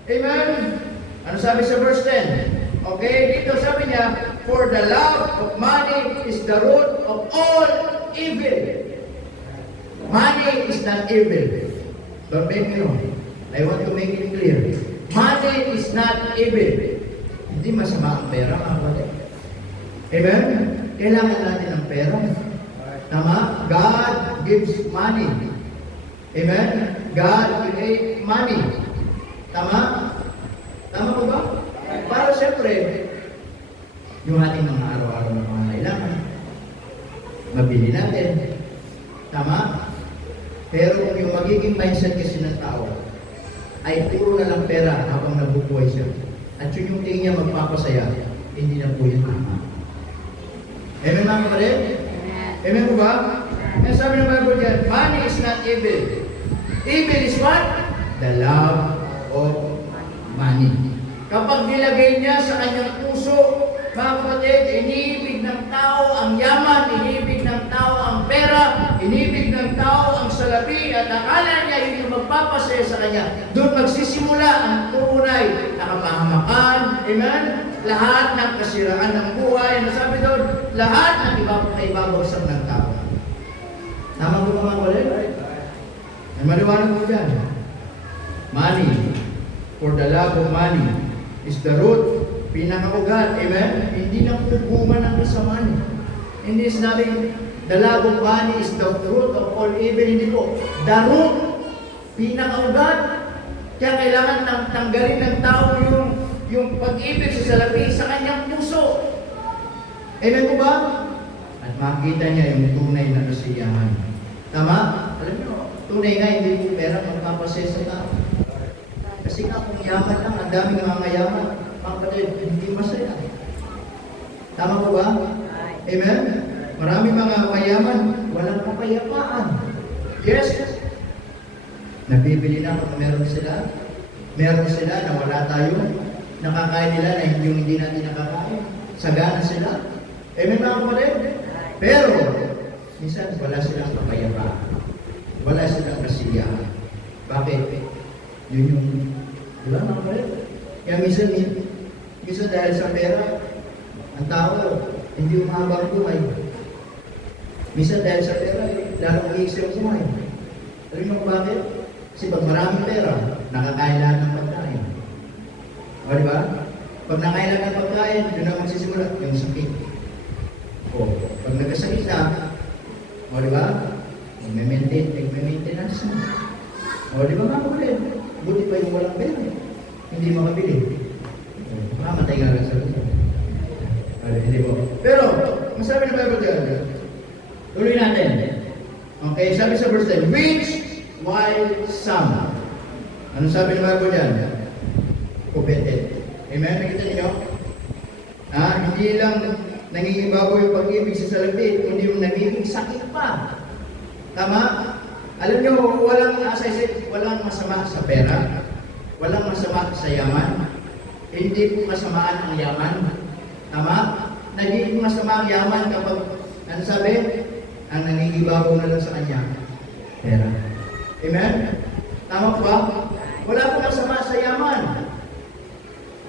Amen? Ano sabi sa verse 10? Okay, dito sabi niya, for the love of money is the root of all evil. Money is not evil. Don't make me wrong. I want to make it clear. Money is not evil. Hindi masama ang pera, mga kapatid. Amen? Kailangan natin ng pera. Tama? God gives money. Amen? God creates money. Tama? Tama po ba? Para siyempre, yung ating mga araw-araw na mga kailangan, mabili natin. Tama? Pero kung yung magiging mindset kasi ng tao, ay puro na lang pera habang nabubuhay siya. At yun yung tingin niya magpapasaya, hindi na po yun tama. Amen mga kapatid? Amen po ba? Kaya sabi ng Bible dyan, money is not evil. Evil is what? The love of money. Kapag nilagay niya sa kanyang puso, mga kapatid, iniibig ng tao ang yaman, iniibig ng tao ang pera, iniibig ng tao ang salapi, at akala niya yun yung magpapasaya sa kanya. Doon magsisimula ang tunay na kapahamakan, amen? Lahat ng kasiraan ng buhay, ano sabi doon? Lahat ng ibabagsak ng tao. Tama po mga kapatid? Ay maliwanag po dyan. Money, for the love of money, is the root, pinakaugat, amen? Hindi na po bunga ng kasamaan. Hindi sinabi, the love of money is the root of all evil. Hindi po. The root, pinakaugat. Kaya kailangan tanggalin ng tao yung pag-ibig sa salapi sa kanyang puso. Amen po ba? At makita niya yung tunay na kasiyahan. Tama? Alam niyo, tunay nga, hindi po pera magpapasaya sa tao. Kasi nga kung yaman lang, ang daming mga yaman, mga kapatid, hindi masaya. Tama po ba? Amen? Maraming mga mayaman, walang kapayapaan. Yes? Nabibili na kung meron sila. Meron sila na wala tayo. Nakakain nila na hindi natin nakakain. Sagana sila. Amen mga kapatid? Pero, minsan wala silang kapayapaan. Wala silang kasiyahan. Bakit? Yun yung, di ba mga kapatid? Kaya minsan dahil sa pera, ang tao, hindi umahabang buhay. Minsan dahil sa pera, lalo umiisip ang buhay. Alam mo kung bakit? Kasi pag maraming pera, nakakain lahat ng pagkain. O, di ba? Pag nakain lang ng pagkain, yun ang magsisimula, yung sakit. O, pag nagkasakit na, o, di ba? Nagme-maintenance na. O, di ba mga kapatid? Buti pa yung walang pera. Hindi makabili. Makamatay nga lang sa lupa. Hindi po. Pero, masabi na Bible dyan, tuloy natin. Okay, sabi sa verse 10, which while some. Ano sabi ng Bible dyan? Coveted. Amen? Nakita niyo? Hindi lang nagiging bago yung pag-ibig sa salapi, kundi yung nagiging sakit pa. Tama? Alam niyo, as I said, walang masama sa pera. Walang masama sa yaman. Hindi po kasamaan ang yaman. Tama? Nagiging masama ang yaman kapag, ano sabi? Ang nangingibabaw na lang sa kanya, pera. Amen? Tama po ba? Wala po masama sa yaman.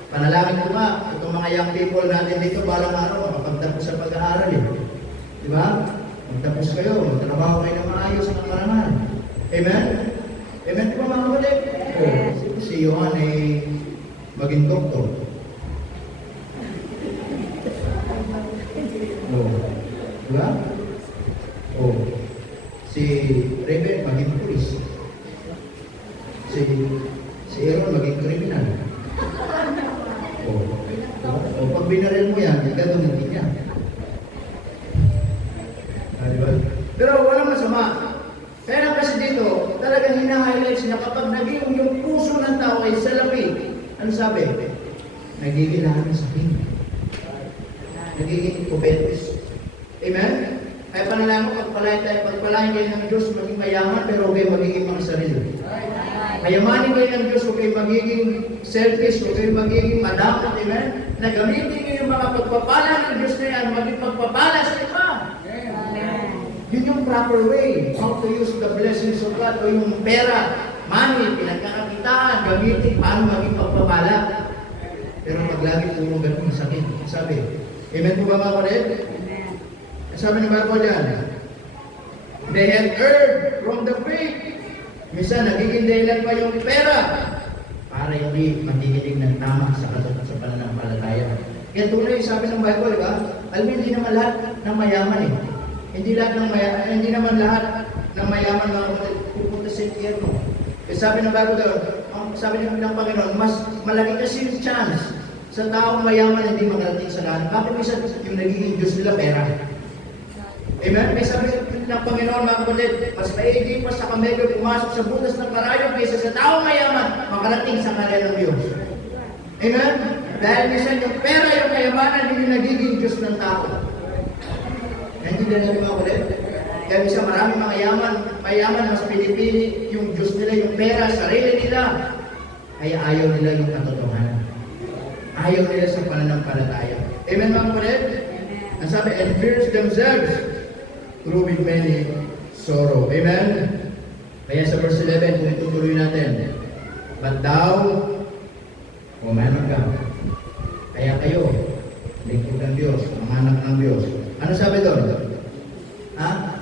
Panalangin ko nga, itong mga young people natin dito, balang araw, makapagtapos sa pag-aaral eh. Di ba? Magtapos kayo, magtrabaho kayo ng maayos ng marangal. Amen? Amen po mga kapatid? Si Johan ay maging doktor. Diba? Si Reben maging pulis. Si Aaron maging kriminal. Pag binaril mo yan, gagawin din yan. Diba? Pero walang masama. Kaya lang kasi dito, talagang hina-highlights niya kapag naging yung puso ng tao ay salapi. Ano sabi? Nagiging lahat ng sakin. Nagiging kubetes. Amen? Kaya panalangin ko, pagpalain kayo ng Diyos, maging mayaman, pero huwag kayo magiging mga sarili. Kayamanin kayo ng Diyos, huwag kayo magiging selfish, huwag kayo magiging madakot. Amen? Na gamitin niyo yung mga pagpapala ng Diyos na yan, maging pagpapala sa iba. Yun yung proper way. How to use the blessings of God. O yung pera, money, pinagkakakitaan, gamitin, paano maging pagpapala. Pero pag lagi puro ganun, sakit. Sabi, amen po ba mga kapatid? Sabi ng Bible dyan, they had earned from the faith. Minsan, nagiging dahilan pa yung pera para hindi magigilig ng tama sa pananampalataya. Kaya tunay, sabi ng Bible, diba? Alam mo, hindi naman lahat ng mayaman eh. Hindi naman lahat ng mayaman na pupunta sa impyerno. Kaya sabi ng Bible doon, sabi ng Panginoon, mas malaki kasi yung chance sa taong mayaman hindi makarating sa lahat. Bakit minsan yung nagiging Diyos nila pera? Amen? May sabi ng Panginoon, mga kapatid, mas maigi pa sa kamelyo pumasok sa butas ng karayom kaysa sa taong mayaman makarating sa kanila ng Diyos. Amen? Dahil minsan yung pera, yung kayamanan, hindi nagiging Diyos ng tao. Nandiyan natin mga kapatid. Kaya minsan maraming mga mayaman, mas pinipili yung Diyos nila, yung pera, sarili nila. Kaya ayaw nila yung katotohanan. Ayaw nila sa pananampalataya. Amen mga kapatid? Ang sabi, and fears themselves through with many sorrow. Amen? Kaya sa verse 11, kung itutuloy natin, but thou, o manang ka, kaya kayo, lingkod ng Diyos, mga anak ng Diyos. Ano sabi doon? Ha?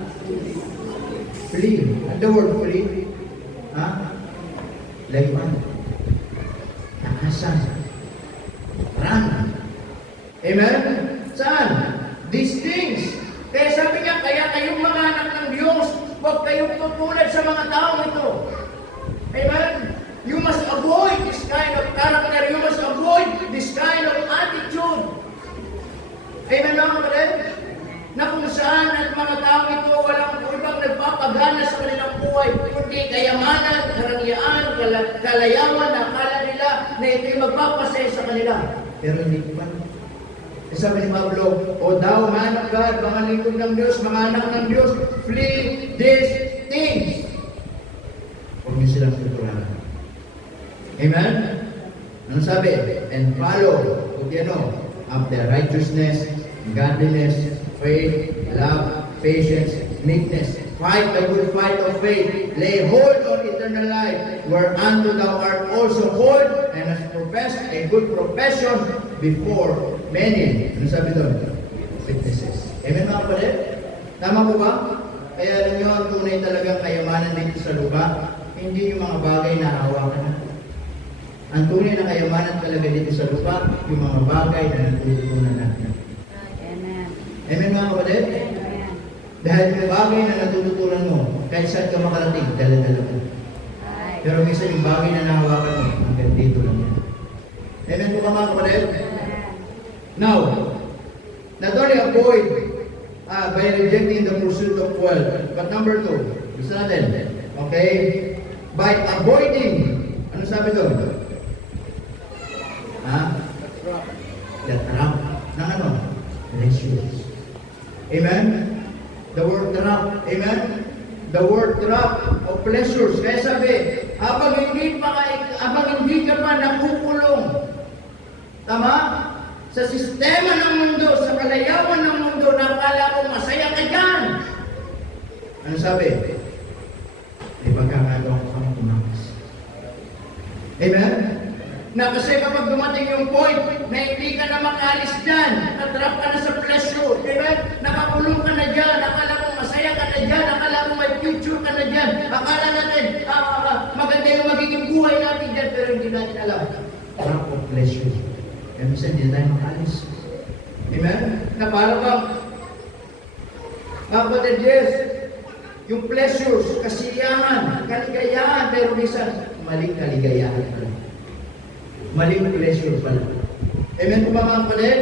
Flee. Ano the word flee? Ha? Layman. Nakasan. Run. Amen? Saan? These things. Kaya sabi niya, kaya kayong mga anak ng Diyos, huwag kayong tutulad sa mga taong ito. Amen? You must avoid this kind of character. You must avoid this kind of attitude. Amen mga kapatid? Na kung saan ang mga taong ito walang ibang nagpapagana sa kanilang buhay, kundi kayamanan, karangyaan, kalayawan na akala nila na ito'y magpapasaya sa kanila. Pero hindi ko man. Sabi ni Pablo, O thou man of God, mga lingkod ng Diyos, mga anak ng Diyos, flee these things. Huwag niyo silang tutularan. Amen? Ano sabi? And follow, after righteousness, godliness, faith, love, patience, meekness. Fight the good fight of faith. Lay hold on eternal life, whereunto thou art also called, and hast professed a good profession before many. Ano sabi doon? Witnesses. Amen mga kapatid? Tama po ba? Kaya alam nyo, ang tunay talagang kayamanan dito sa lupa, hindi yung mga bagay na hawakan na. Ang tunay na kayamanan talaga dito sa lupa, yung mga bagay na natutunan natin. Amen. Amen mga kapatid? Amen. Dahil yung bagay na natututunan mo, kahit saan ka makarating, dala-dala mo. Pero minsan yung bagay na nahawakan mo, hanggang dito lang yan. Amen po ka mga kapatid? Now, not only avoid by rejecting the pursuit of wealth, but number 2, gusto natin, okay? By avoiding, ano sabi doon? The trap ng ano? Pleasures. Amen? The word trap. Amen? The word trap of pleasures. Kaya sabi, habang hindi ka pa nakukulong. Tama? Sa sistema ng mundo, sa kalayawan ng mundo, nakala ko masaya ka dyan. Ano sabi? May pagkakataon ko kang tumakas. Amen? Na kasi kapag dumating yung point na hindi ka na makaalis dyan, natrap ka na sa pleasure, amen? Nakakulong ka na dyan, akala mo masaya ka na dyan, akala mo may future ka na dyan, akala natin maganda yung magiging buhay natin dyan, pero hindi natin alam. Trap of pleasure. Kaya minsan hindi tayo makaalis. Amen? Na para bang, kapatid, yes, yung pleasures, kasiyahan, kaligayahan, pero minsan, maling kaligayahan pala. Maling pleasure pala. Amen po mga kapatid?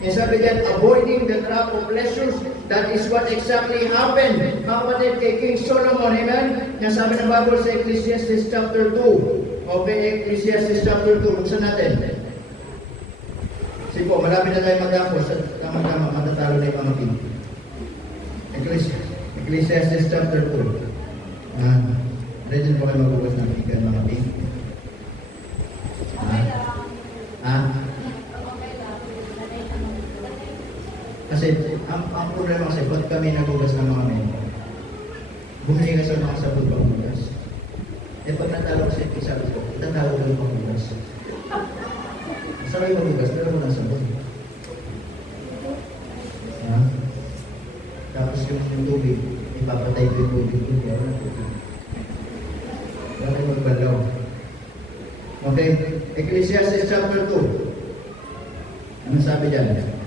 Yung sabi diyan, avoiding the trap of pleasures, that is what exactly happened. Mga kapatid, kay King Solomon, amen? Yung sabi ng Bible sa Ecclesiastes chapter 2. Okay, Ecclesiastes chapter 2, buksan natin. Sige po, malapit na tayo magdapos. Tama-tama, matatalo na yung mga king. Ecclesiastes chapter 2. Ready na po kayo magbukas ng ikan mga king? Kasi, ang problema kasi, ba't kami nagugas ng mga men? Bumili ka sa mga sabot pang bugas. Eh, pag natalo kasi, sabi ko, itatalo ko yung pang bugas. Sabi ko bugas, pero wala sabot. Tapos yung tubig, ipapatay ko yung tubig. Wala yung magbalaw. Okay, Ecclesiastes chapter 2. Ano sabi dyan?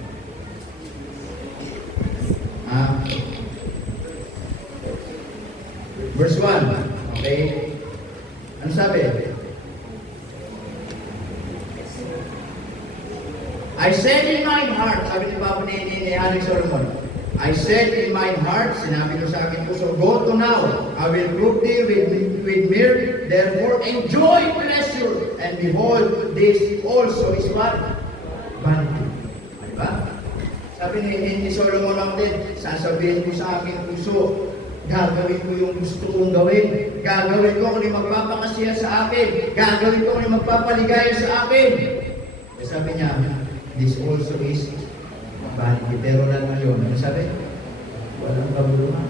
Verse 1. Okay. Ano sabi? I said in my heart, sabi ni Papa ni Alex Solomon, I said in my heart, sinabi ko sa akin puso, go to now, I will group thee with mirth, therefore enjoy pleasure, and behold, this also is what? Vanity. Diba? Sabi ni Solomon lang din, sasabihin ko sa aking puso, gagawin ko yung gusto kong gawin, gagawin ko kung magpapakasiya sa akin, gagawin ko kung magpapaligaya sa akin. E sabi niya, this also is vanity. Pero lang ngayon, ano sabi? Walang kabuluhan.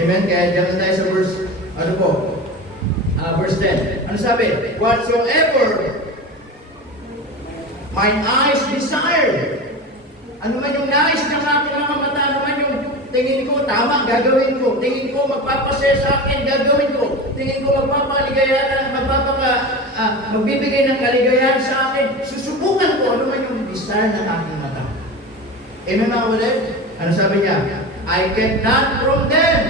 Amen? Kaya dyan tayo sa verse, ano po? Verse 10. Ano sabi? Whatsoever mine eyes desire. Ano man yung nais ng aking mga mata, ano man yung tingin ko, tama, gagawin ko. Tingin ko, magpapasaya sa akin, gagawin ko. Tingin ko, magpapaligayahan, magbibigay ng kaligayahan sa akin. Susubukan ko, ano man yung desire ng aking mata. Amen mga kapatid? Ano sabi niya? I get not from them.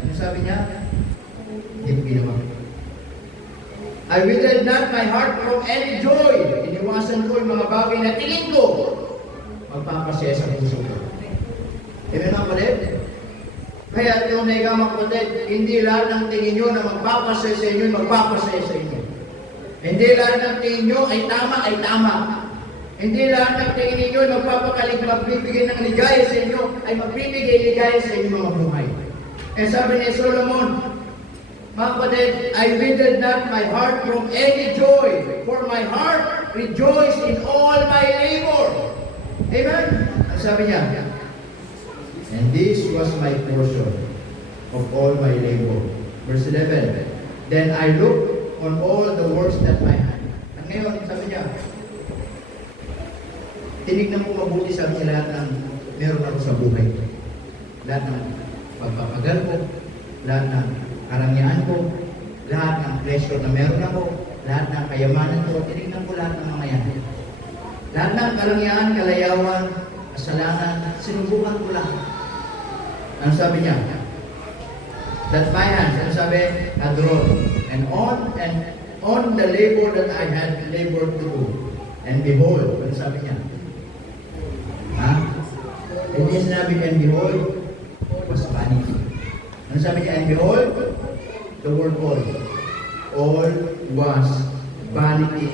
Ano sabi niya? Hindi ko ginawa. I withheld not my heart from any joy. Iniwasan ko yung mga bagay na tingin ko magpapasaya sa puso ko. Amen mga kapatid? Kaya yung mga kapatid, hindi lahat ng tingin nyo na magpapasaya sa inyo, magpapasaya sa inyo. Hindi lahat ng tingin nyo ay tama, ay tama. Hindi lahat ng tingin ninyo ay magbibigay ng ligaya sa inyo, ay magbibigay ligaya sa inyong mga buhay. Eh sabi ni Solomon, mga kapatid, I withheld not my heart from any joy, for my heart rejoiced in all my labor. Amen? Ang sabi niya, and this was my portion of all my labor. Verse 11, then I looked on all the works that my hand. At ngayon, sabi niya, tinignan ko mabuti sa akin lahat ng meron ako sa buhay. Lahat ng pagpapagal ko, lahat ng karangyaan ko, lahat ng pleasure na meron ako, lahat ng kayamanan ko, tinignan ko lahat ng mga yan. Lahat ng karangyaan, kalayawan, kasalanan, sinubukan ko lahat. Ano sabi niya? That my hands, ano sabi? Had wrought. And on the labor that I had labored to do. And behold, ano sabi niya? Hindi sinabi, and behold, was vanity. Ano sabi niya? And behold, the word all was vanity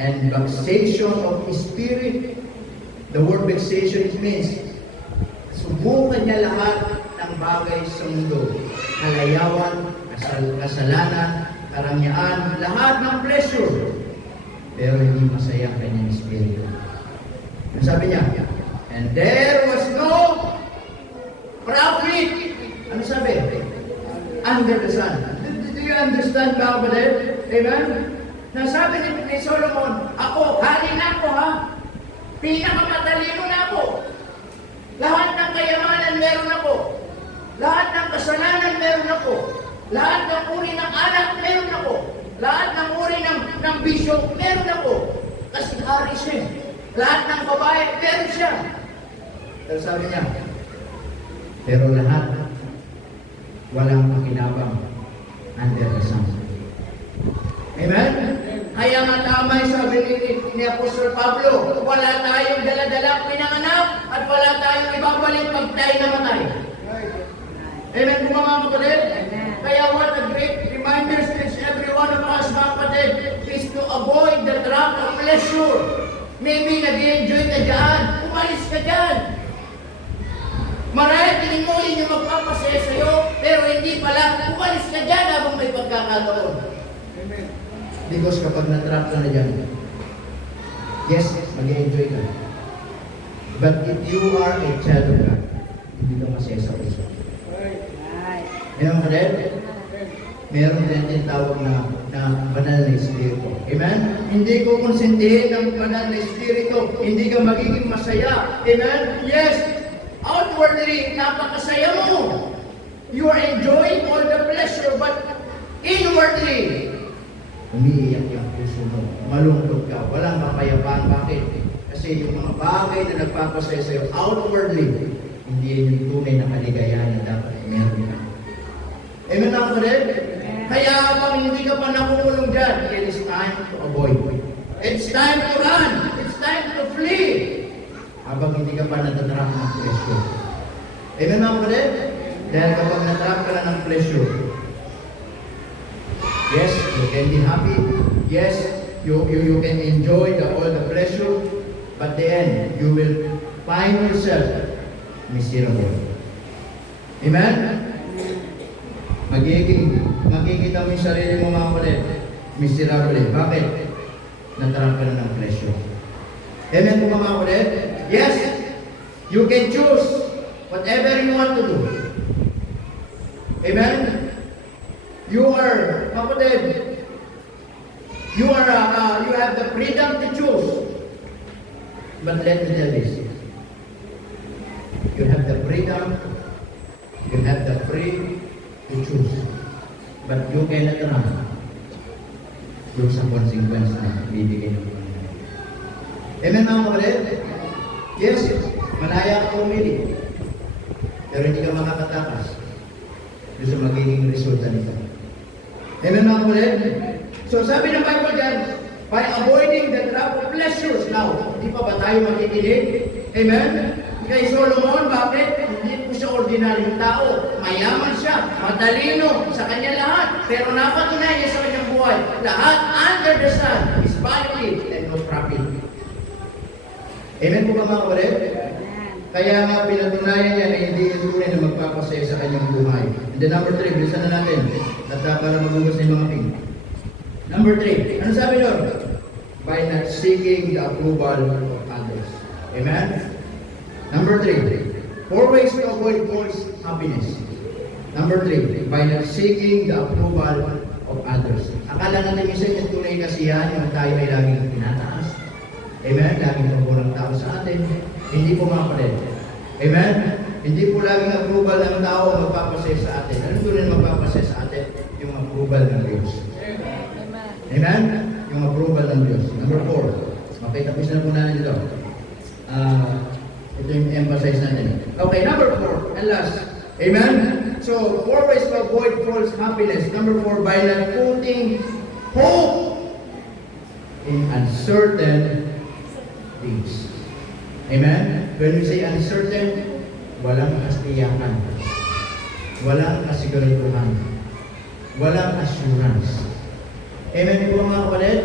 and vexation of spirit. The word vexation, it means, subukan niya lahat ng bagay sa mundo. Kalayawan, kasalanan, karangyaan, lahat ng pleasure. Pero hindi masaya ang kanyang espiritu. Ang sabi niya, and there was no profit. Ano sabi? Under the sun. Do you understand, mga kapatid? Amen? Nasabi ni Solomon, ako, hari na ako ha. Pinakamatalino na ako. Lahat ng kayamanan meron ako. Lahat ng kasalanan meron ako. Lahat ng uri ng anak meron ako. Lahat ng uri ng bisyo meron ako. Kasi hari siya. Lahat ng babae meron siya. Pero sabi niya, pero lahat walang makinabang under the sun. Amen? Kaya nga tama yung sabi ni Apostol Pablo, wala tayong daladalang pinanganak at wala tayong ibabalik pag tayo namatay. Amen po mga kapatid? Kaya what a great reminder to every one of us, mga kapatid, is to avoid the trap of pleasure. Maybe nag-enjoy ka dyan, umalis ka dyan. Marahil tingin mo yun yung magpapasaya sa'yo, pero hindi pala, umalis ka dyan habang may pagkakataon. Because kapag na-trap ka na dyan, yes, mag-enjoy ka. But if you are a child of God, hindi ka masaya sa puso. Ayan mga kapatid? Meron din tinatawag na banal na espiritu. Amen? Hindi ko konsintihin ng banal na espiritu. Hindi ka magiging masaya. Amen? Yes, outwardly, napakasaya mo. You are enjoying all the pleasure, but inwardly, umiiyak yung puso mo. Malungkot ka. Walang mapayapang. Bakit? Kasi yung mga bagay na nagpapasaya sa'yo outwardly, hindi yun yung tunay na kaligayahan na dapat meron ka. Amen na kapatid? Kaya kapag hindi ka pa nakukulong dyan, it is time to avoid. It's time to run. It's time to flee. Habang hindi ka pa natatrap ng pleasure. Amen na kapatid? Dahil kapag natrap ka na ng pleasure, yes, you can be happy. Yes, you can enjoy all the pleasure. But the end, you will find yourself miserable. Amen? Makikita mo yung sarili mo mga kapatid, miserable. Bakit? Natrap ka na ng pleasure. Amen po mga kapatid? Yes, you can choose whatever you want to do. Amen? You are, kapatid, you have the freedom to choose. But let me tell this. You have the freedom, you have the free to choose. But you cannot run doon sa consequence na bibigay ng Panginoon. Amen mga kapatid? Yes, malaya ka pumili. Pero hindi ka makakatakas doon sa magiging resulta nito. Amen mga kapatid? So sabi ng Bible dyan, by avoiding the trap of pleasures. Now, hindi pa ba tayo makikinig? Amen? Kay Solomon, bakit? Hindi po siya ordinaryong tao. Mayaman siya, matalino sa kanya lahat. Pero napatunay niya sa kanyang buhay, lahat under the sun is vanity and no profit. Amen po ba mga kapatid? Kaya nga pinatunayan niya na hindi yung tunay na magpapasaya sa kanyang buhay. And then number 3, bilisan na natin. At para magugas na yung mga king. Number 3, ano sabi doon? By not seeking the approval of others. Amen? Number 3, 4 ways to avoid false happiness. Number 3, by not seeking the approval of others. Akala natin minsan yung tunay kasiyahan yung tayo ay laging tinataas. Amen? Laging pagbulang tao sa atin. Hindi po mga kapatid. Amen? Hindi po laging approval ng tao ang magpapasaya sa atin. Ano tunay na magpapasaya sa atin? Yung approval ng Diyos. Amen? Yung approval ng Diyos. Number 4. Okay, tapos na po natin dito. Ito yung emphasize natin. Okay, number 4. And last. Amen? So, 4 ways to avoid false happiness. Number 4, by not putting hope in uncertain things. Amen? When we say uncertain, walang kastiyakan. Walang kasiguraduhan. Walang assurance. Amen po mga kapatid?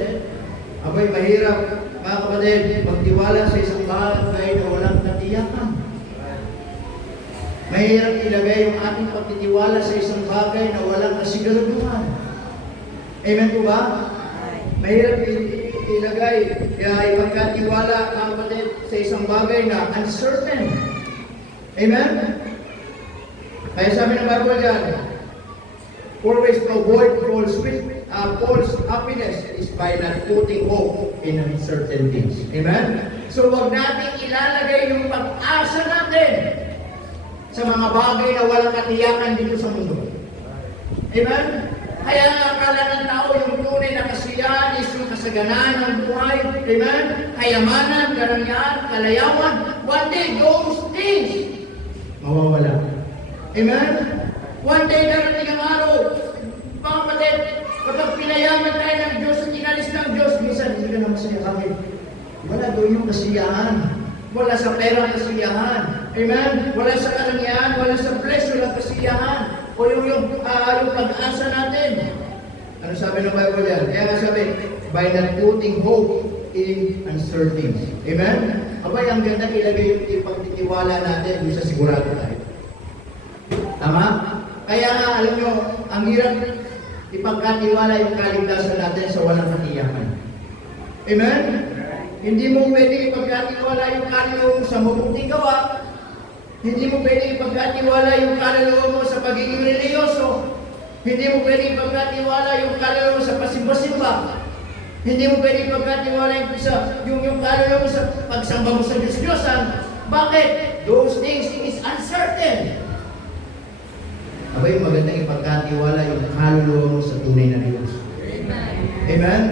Abay, mahirap mga kapatid magtiwala sa isang bagay na walang katiyakan. Mahirap ilagay yung ating pagtitiwala sa isang bagay na walang kasiguraduhan. Amen po ba? Mahirap ilagay, ipagkatiwala ang kapatid sa isang bagay na uncertain. Amen? Kaya sabi ng Bible dyan, always to avoid false happiness is by not putting hope in uncertain things. Amen? So wag natin ilalagay yung pag-asa natin sa mga bagay na walang katiyakan dito sa mundo. Amen? Kaya nga akala ng tao yung tunay na kasiyahan is yung kasaganaan ng buhay. Amen? Kayamanan, karangyaan, kalayawan. One day, those things mawawala. Amen? One day, darating ang araw. Mga kapatid, kapag pinayaman tayo ng Diyos at inalis ng Diyos, minsan hindi ka na masaya kami. Wala doon yung kasiyahan. Wala sa pera ang kasiyahan. Amen? Wala sa karangyaan, wala sa flesh, walang kasiyahan. O yung pag-asa natin. Ano sabi ng Bible yan? Kaya nga sabi, by not putting hope in uncertainties. Amen? Abay, ang ganda ilagay yung ipagtitiwala natin kung sa sigurado tayo. Tama? Kaya nga, alam nyo, ang hirap ipagkatiwala yung kaligtasan natin sa walang katiyakan. Amen? Hindi mo pwede ipagkatiwala yung kaluluwa mo sa mabuting gawa. Hindi mo pwede ipagkatiwala yung kaluluwa mo sa pagiging reliyoso. Hindi mo pwede ipagkatiwala yung kaluluwa mo sa pasimba-simba. Hindi mo pwede ipagkatiwala yung kaluluwa mo sa pagsamba mo sa Diyos-Diyosan. Bakit? Those things is uncertain. Abay, magandang ipagkatiwala yung kaluluwa mo sa tunay na Diyos. Amen. Amen?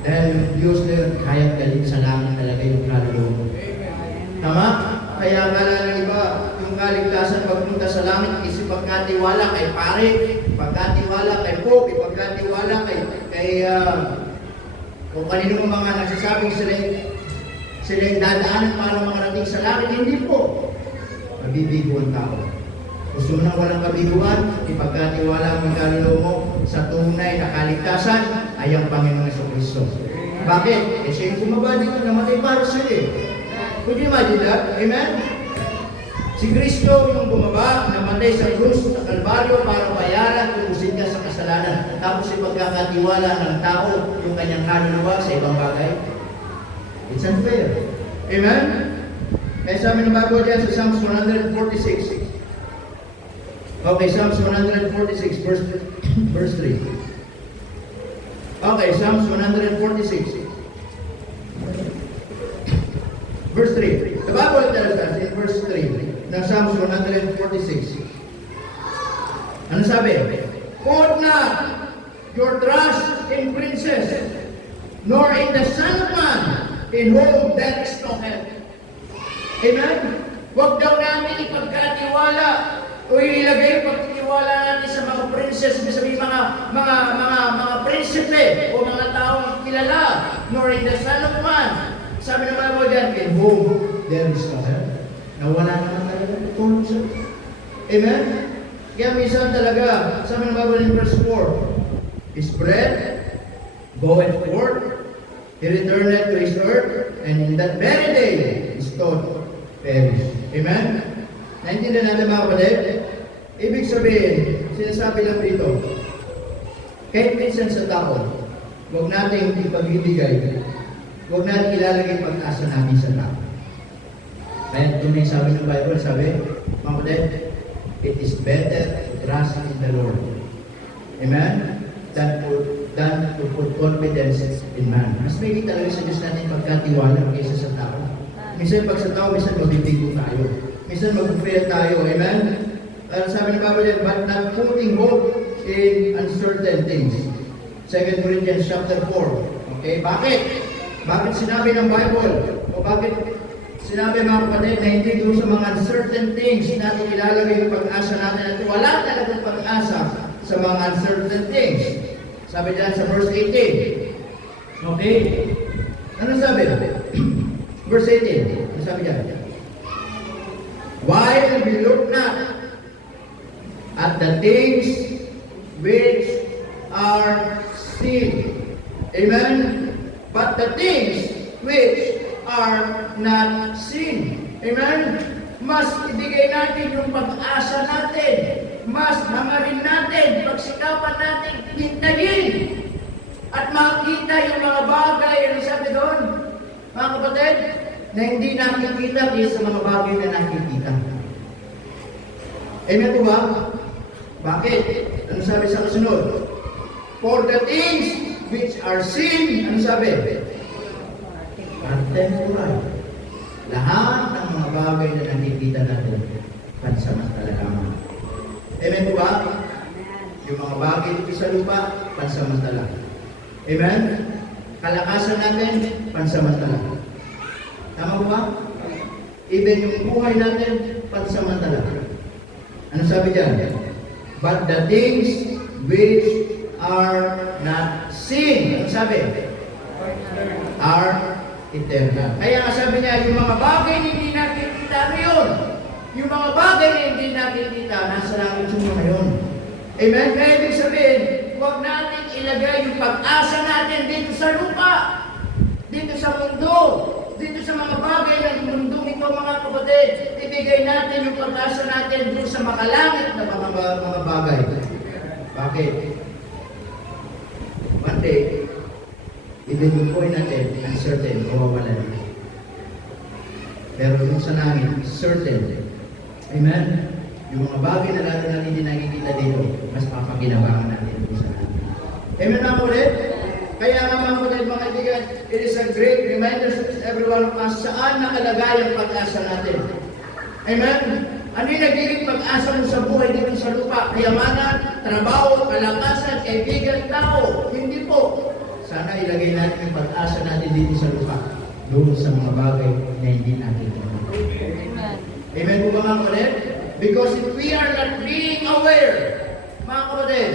Dahil Diyos na kaya galing sa langit talaga yung kaluluwa mo. Tama? Kaya akala ng iba, yung kaligtasan pagpunta sa langit is ipagkatiwala kay pare, ipagkatiwala kay pope, ipagkatiwala kay kung kanino mga nagsasabing sila yung dadaanan para makarating sa langit. Hindi po. Mabibigo ang tao. Gusto mo nang walang kabiguan, ipagkatiwala ang kaluluwa mo sa tunay na kaligtasan ay ang Panginoong Jesucristo. Bakit? Eh siya yung bumaba dito, namatay para sa iyo. Could you imagine that? Amen? Si Kristo yung bumaba, namatay sa krus sa Kalbaryo para bayaran, tubusin ka sa kasalanan. Tapos ipagkakatiwala ng tao yung kanyang kaluluwa sa ibang bagay. It's unfair. Amen? Kaya sabi ng Bible dyan sa Psalms 146. Okay, Psalms 146, verse 3. Okay, Psalms 146. Verse 3. The Bible tells us in verse 3 ng Psalms 146. Ano sabi? Put not your trust in princes, nor in the Son of Man, in whom there is no help. Amen? Huwag daw natin ipagkatiwala o ilagay pagtitiwala natin sa mga princess, sabihin mga prinsipe o mga taong kilala, nor in the Son of Man. Sabi ng Bible dyan, in whom there is no help. Na wala naman talaga tulong sa. Amen? Kaya minsan talaga, sabi ng Bible in verse 4, His bread goeth forth, He returneth to His earth, and in that very day His thought perish. Amen? Naintindihan natin mga kapatid? Ibig sabihin, sinasabi lang dito, kahit minsan sa tao, huwag natin ipag-ibigay, huwag natin ilalagay pag-asa natin sa tao. Kaya tunay sabi ng Bible, sabi, mga kapatid, it is better to trust in the Lord. Amen? Than to put confidence in man. Mas may talaga sa Diyos natin pagkatiwala kaysa sa tao. Minsan pag sa tao, minsan mabibigo tayo. Minsan mag-fail tayo. Amen? Sabi ng Bible, but not putting hope in uncertain things. 2 Corinthians chapter 4. Okay? Bakit? Bakit sinabi ng Bible? O bakit sinabi mga kapatid na hindi doon sa mga uncertain things natin ilalagay yung pag-asa natin at wala talagang pag-asa sa mga uncertain things. Sabi dyan sa verse 18. Okay? Ano sabi? Verse 18. Ano sabi dyan? While we look not at the things which are seen. Amen? But the things which are not seen. Amen? Mas ibigay natin yung pag-asa natin. Mas hangarin natin, pagsikapan natin, hintayin. At At makita yung mga bagay, ano sabi doon? Mga kapatid, na hindi nakikita kaysa sa mga bagay na nakikita. Amen po ba? Bakit? Ano sabi sa kasunod? For the things which are seen, ano sabi? Are temporal. Lahat ng mga bagay na nakikita natin, pansamantala lamang. Amen po ba? Yung mga bagay dito sa lupa, pansamantala. Amen? Kalakasan natin, pansamantala. Tama po ba? Even yung buhay natin, pansamantala. Ano sabi dyan? But the things which are not seen, ano sabi? Are eternal. Kaya nga sabi niya, yung mga bagay na hindi nakikita ngayon, yung mga bagay na hindi nakikita, nasa langit yung mga yun. Amen? Kaya ibig sabihin, huwag natin ilagay yung pag-asa natin dito sa lupa, dito sa mundo, dito sa mga bagay ng mundo ito, mga kapatid. Ibigay natin yung pag-asa natin doon sa makalangit na mga bagay. Bakit? One day, even yung buhay natin, uncertain, mawawala na. Pero yung sa langit, certain. Amen? Yung mga bagay na lalo natin hindi nakikita dito, mas papaginabangan natin dito sa langit. Amen mga ulit? Kaya nga mga kapatid, mga kaibigan, it is a great reminder to everyone of us saan nakalagay ang pag-asa natin. Amen? Ano yung nagiging pag-asa mo sa buhay dito sa lupa? Kayamanan, trabaho, kalakasan, kaibigan, tao. Hindi po. Sana ilagay natin yung pag-asa natin dito sa lupa. Doon sa mga bagay na hindi natin. Amen. Amen po ba mga kapatid? Because if we are not being aware, mga kapatid,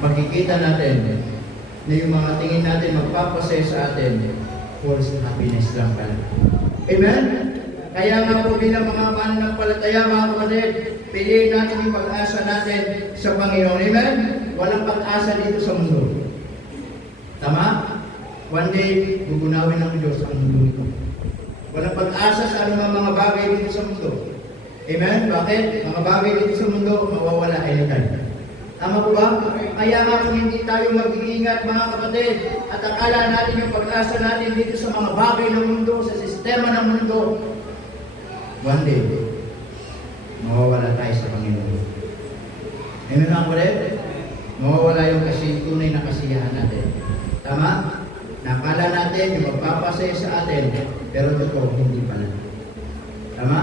makikita natin na yung mga tingin natin magpapasaya sa atin, false happiness lang pala. Amen? Kaya nga po bilang mga mananampalataya, mga kapatid, piliin natin yung pag-asa natin sa Panginoon. Amen? Walang pag-asa dito sa mundo. Tama? One day, gugunawin ng Diyos ang mundo ito. Walang pag-asa sa anumang mga bagay dito sa mundo. Amen? Bakit? Mga bagay dito sa mundo, mawawala anytime. Tama po ba? Kaya nga kung hindi tayo mag-iingat mga kapatid at akala natin yung pag-asa natin dito sa mga bagay ng mundo, sa sistema ng mundo, one day, mawawala tayo sa Panginoon. Amen mga kapatid? Mawawala yung tunay na kasiyahan natin. Tama? Nakala natin yung magpapasaya sa atin, pero totoo, hindi pala. Tama?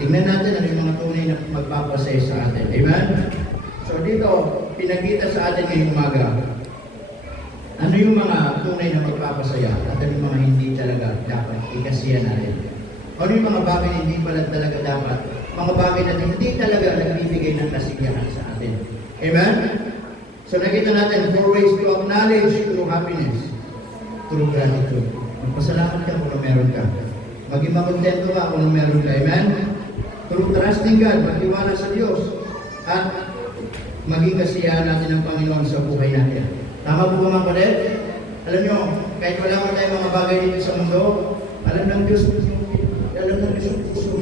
Tingnan natin ano yung mga tunay na magpapasaya sa atin. Amen? So dito, pinakita sa atin ngayong umaga, ano yung mga tunay na magpapasaya at ano yung mga hindi talaga dapat ikasiya natin. Ano yung mga bagay na hindi pala talaga dapat, mga bagay na hindi talaga nagbibigay ng kasiyahan sa atin. Amen? So nakita natin 4 ways to acknowledge true happiness, through gratitude. Magpasalamat ka kung meron ka. Maging makontento ka kung meron ka. Amen? Through trusting God, magtiwala sa Diyos. At maging kasiyahan natin ng Panginoon sa buhay natin. Tama po ba mga kapatid? Alam nyo, kahit wala mo tayong mga bagay dito sa mundo, alam ng Diyos ang puso.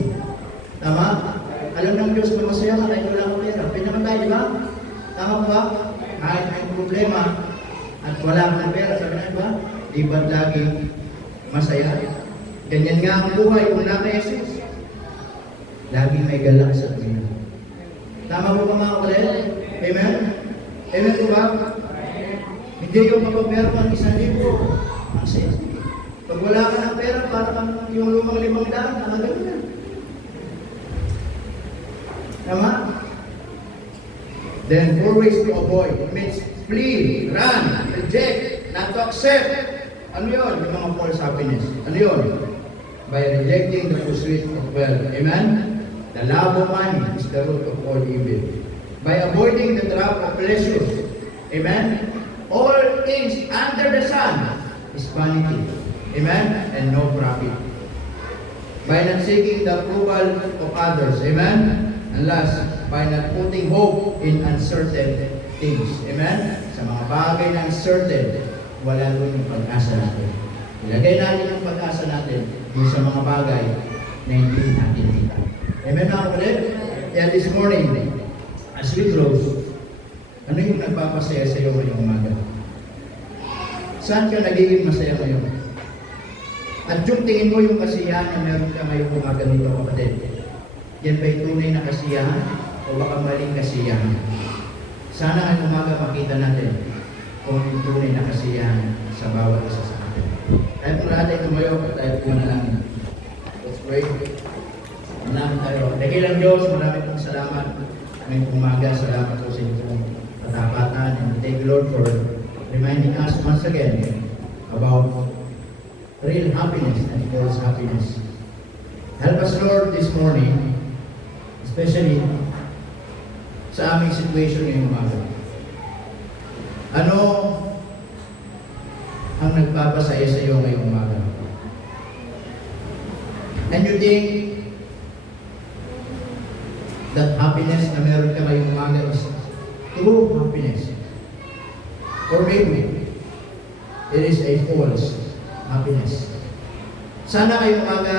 Tama? Alam ng Diyos na masaya ka kahit wala mo pera. Pinaka tayo, di ba? Tama po ba? Kahit may problema at wala mo ng pera, sabi na, di ba? Di ba't lagi masaya? Ganyan nga ang buhay kung na kay Jesus. Lagi may galak sa Panginoon. Tama po ba mga kapatid? Amen? Amen po ba? Hindi yung kapag-pera kang 1,000, ang saya. Pag wala ka ng pera, para kang yung lumang 500, nakagano na. Tama? Then 4 ways to avoid. It means flee, run, reject, not to accept. Ano yun? Yung mga false happiness. Ano yun? By rejecting the pursuit of wealth. Amen? The love of money is the root of all evil. By avoiding the trap of pleasures. Amen? All things under the sun is vanity. Amen? And no profit. By not seeking the approval of others. Amen? And last, by not putting hope in uncertain things. Amen? Sa mga bagay na uncertain, wala doon yung pag-asa natin. Ilagay natin yung pag-asa natin doon sa mga bagay na hindi natin kita. Amen mga kapatid? Kaya this morning, as we close, Ano yung nagpapasaya sa iyo ngayong umaga? Saan ka nagiging masaya ngayon? At yung tingin mo yung kasiyahan na meron ka ngayong umaga nito, kapatid, yan ba'y tunay na kasiyahan o baka maling kasiyahan? Sana ngayong umaga makita natin kung yung tunay na kasiyahan sa bawat isa sa atin. Tayo po natin tumayo at tayo po manalangin. Let's pray. Manalangin tayo. Dakilang Diyos, marami pong salamat. Ngayong umaga, salamat po sa inyong katapatan. And thank you, Lord, for reminding us once again about real happiness and false happiness. Help us, Lord, this morning, especially sa aming situation ngayong umaga. Ano ang nagpapasaya sa iyo ngayong umaga? And you think that happiness na meron ka ngayong umaga is true happiness? Or maybe it is a false happiness. Sana ngayong umaga,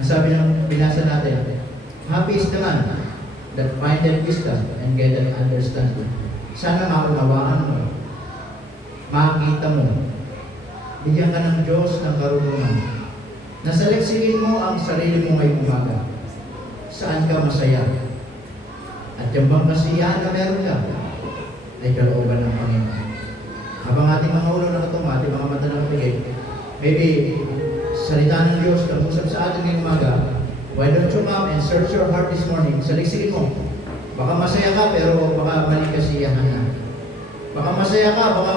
nasabi ng binasa natin, happy is the man that findeth wisdom and getteth understanding. Sana maunawaan mo, makita mo, bigyan ka ng Diyos ng karunungan. Nasaliksikin mo ang sarili mo ngayong umaga. Saan ka masaya? At yung bang kasiyahan na meron ka, ay kalooban ng Panginoon. Habang ating mga ulo na katong, ating mga mata na kapigit, maybe salita ng Diyos na usap sa atin ngayong umaga, why don't you come and search your heart this morning? Saliksikin mo. Baka masaya ka, pero baka maling kasiyahan na. Baka masaya ka, baka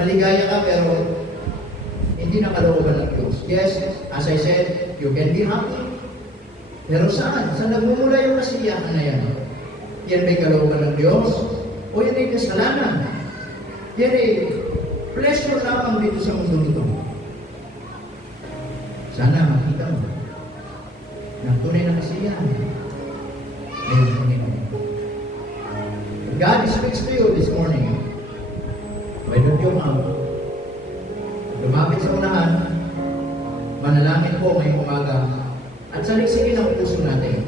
maligaya ka, pero hindi na kalooban ng Diyos. Yes, as I said, you can be happy. Pero saan? Saan nagmumula yung kasiyahan na yan? Yan may kalooban ng Diyos? O yan ay kasalanan? Yan ay pleasure lamang dito sa mundo nito. Sana makita mo ng tunay na kasiyahan. Ayun, Panginoon. God speaks to you this morning. Why don't you come? Lumapit sa unahan, manalangin po ngayong umaga, at saliksikin ang puso natin.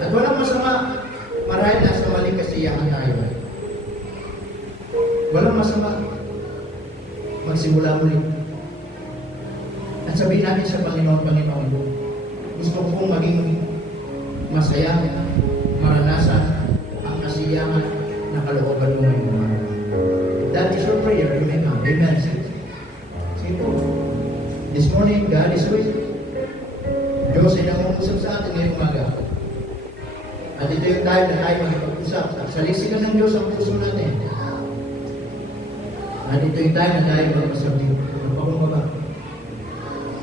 At walang masama, marahil nasa maling kasiyahan tayo. Walang masama, magsimula muli. At sabihin natin sa Panginoon, Panginoon, gusto kong maging masaya, maranasan ang kasiyahan na kalooban mo ngayong umaga. If that is your prayer, you may come. Amen. Sige po. This morning, God is with you. Diyos ay nangungusap sa atin ngayong umaga. At ito yung time na tayo magpag-usap. Salisikan ng Diyos ang puso natin. At ito yung time na tayo magpasabi. Magpakumbaba.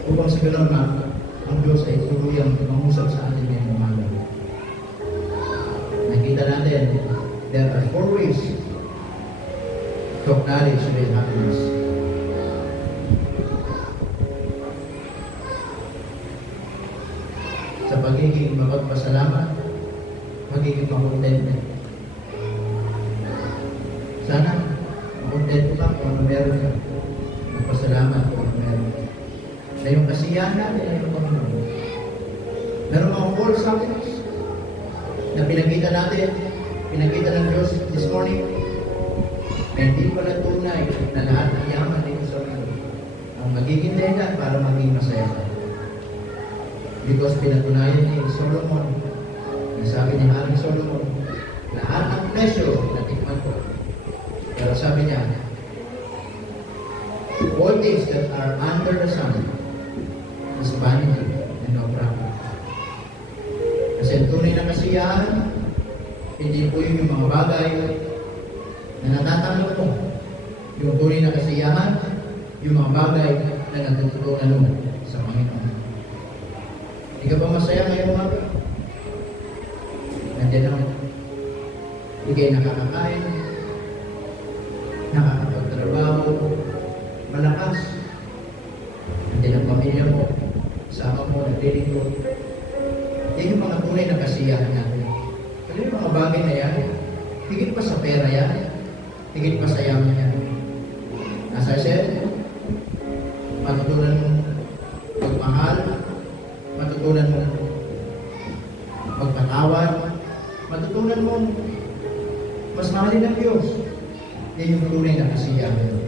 Upang sa ganun na, ang Diyos ay tuluyang mangusap sa atin ngayong umaga. Nakita natin, there are 4 ways to acknowledge real happiness. Sa pagiging mapagpasalamat, magiging makontento. Sana, makontento ka kung ano meron ka. Magpasalamat kung ano meron ka. Sa yung kasiyahan natin ay ito Panginoon. Meron mga false happiness na pinakita natin, pinakita ng Diyos this morning, na hindi pala tunay na lahat ng yaman dito sa mundo ang magiging dahilan para maging masaya ka. Because pinatunayan ni Solomon, sabi ni Haring Solomon, lahat ng pleasure na tikman ko. Pero sabi niya, all things that are under the sun is vanity and no profit. Kasi ang tunay na kasiyahan, hindi po yung mga bagay na natatanggap mo. Yung tunay na kasiyahan, yung mga bagay na natututunan mo sa Panginoon. Hindi ka ba masaya ngayong umaga? Nandiyan ang hindi kayo nakakakain, nakakapagtrabaho, malakas. Nandiyan ang pamilya mo, kasama mo, naglilingkod. Yan yung mga tunay na kasiyahan natin. Ano yung mga bagay na yan? Higit pa sa pera yan. Higit pa sa yaman yan. As I said, matutunan mo magmahal, matutunan mo magpatawad, matutunan mo mas mahalin ng Diyos. Yan yung tunay na kasiyahan.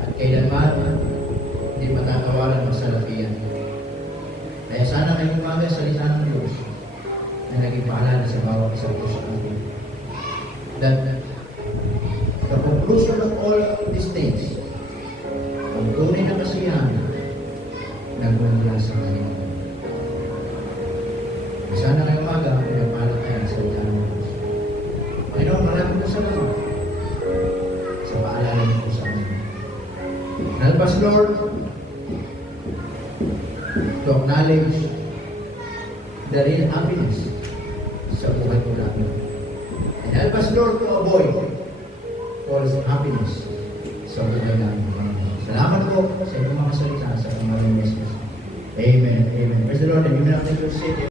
At kailanman, hindi matatawaran ang salapian. Kaya sana ngayong umaga salita ng Diyos na naging paalala sa bawat isa po sa atin. That the conclusion of all these things, ang tunay na kasiyahan, nagmumula sa Panginoon. Sana ngayong umaga, pinapala tayo sa salita ng Diyos. Panginoon, maraming po salamat sa paalala niyo po sa amin. Help us, Lord, to acknowledge the real happiness sa buhay ko namin. And help us, Lord, to avoid false happiness sa buhay namin. Salamat po sa inyong mga salita sa pamalang message. Amen. Amen. Praise the Lord. And you may have to sit.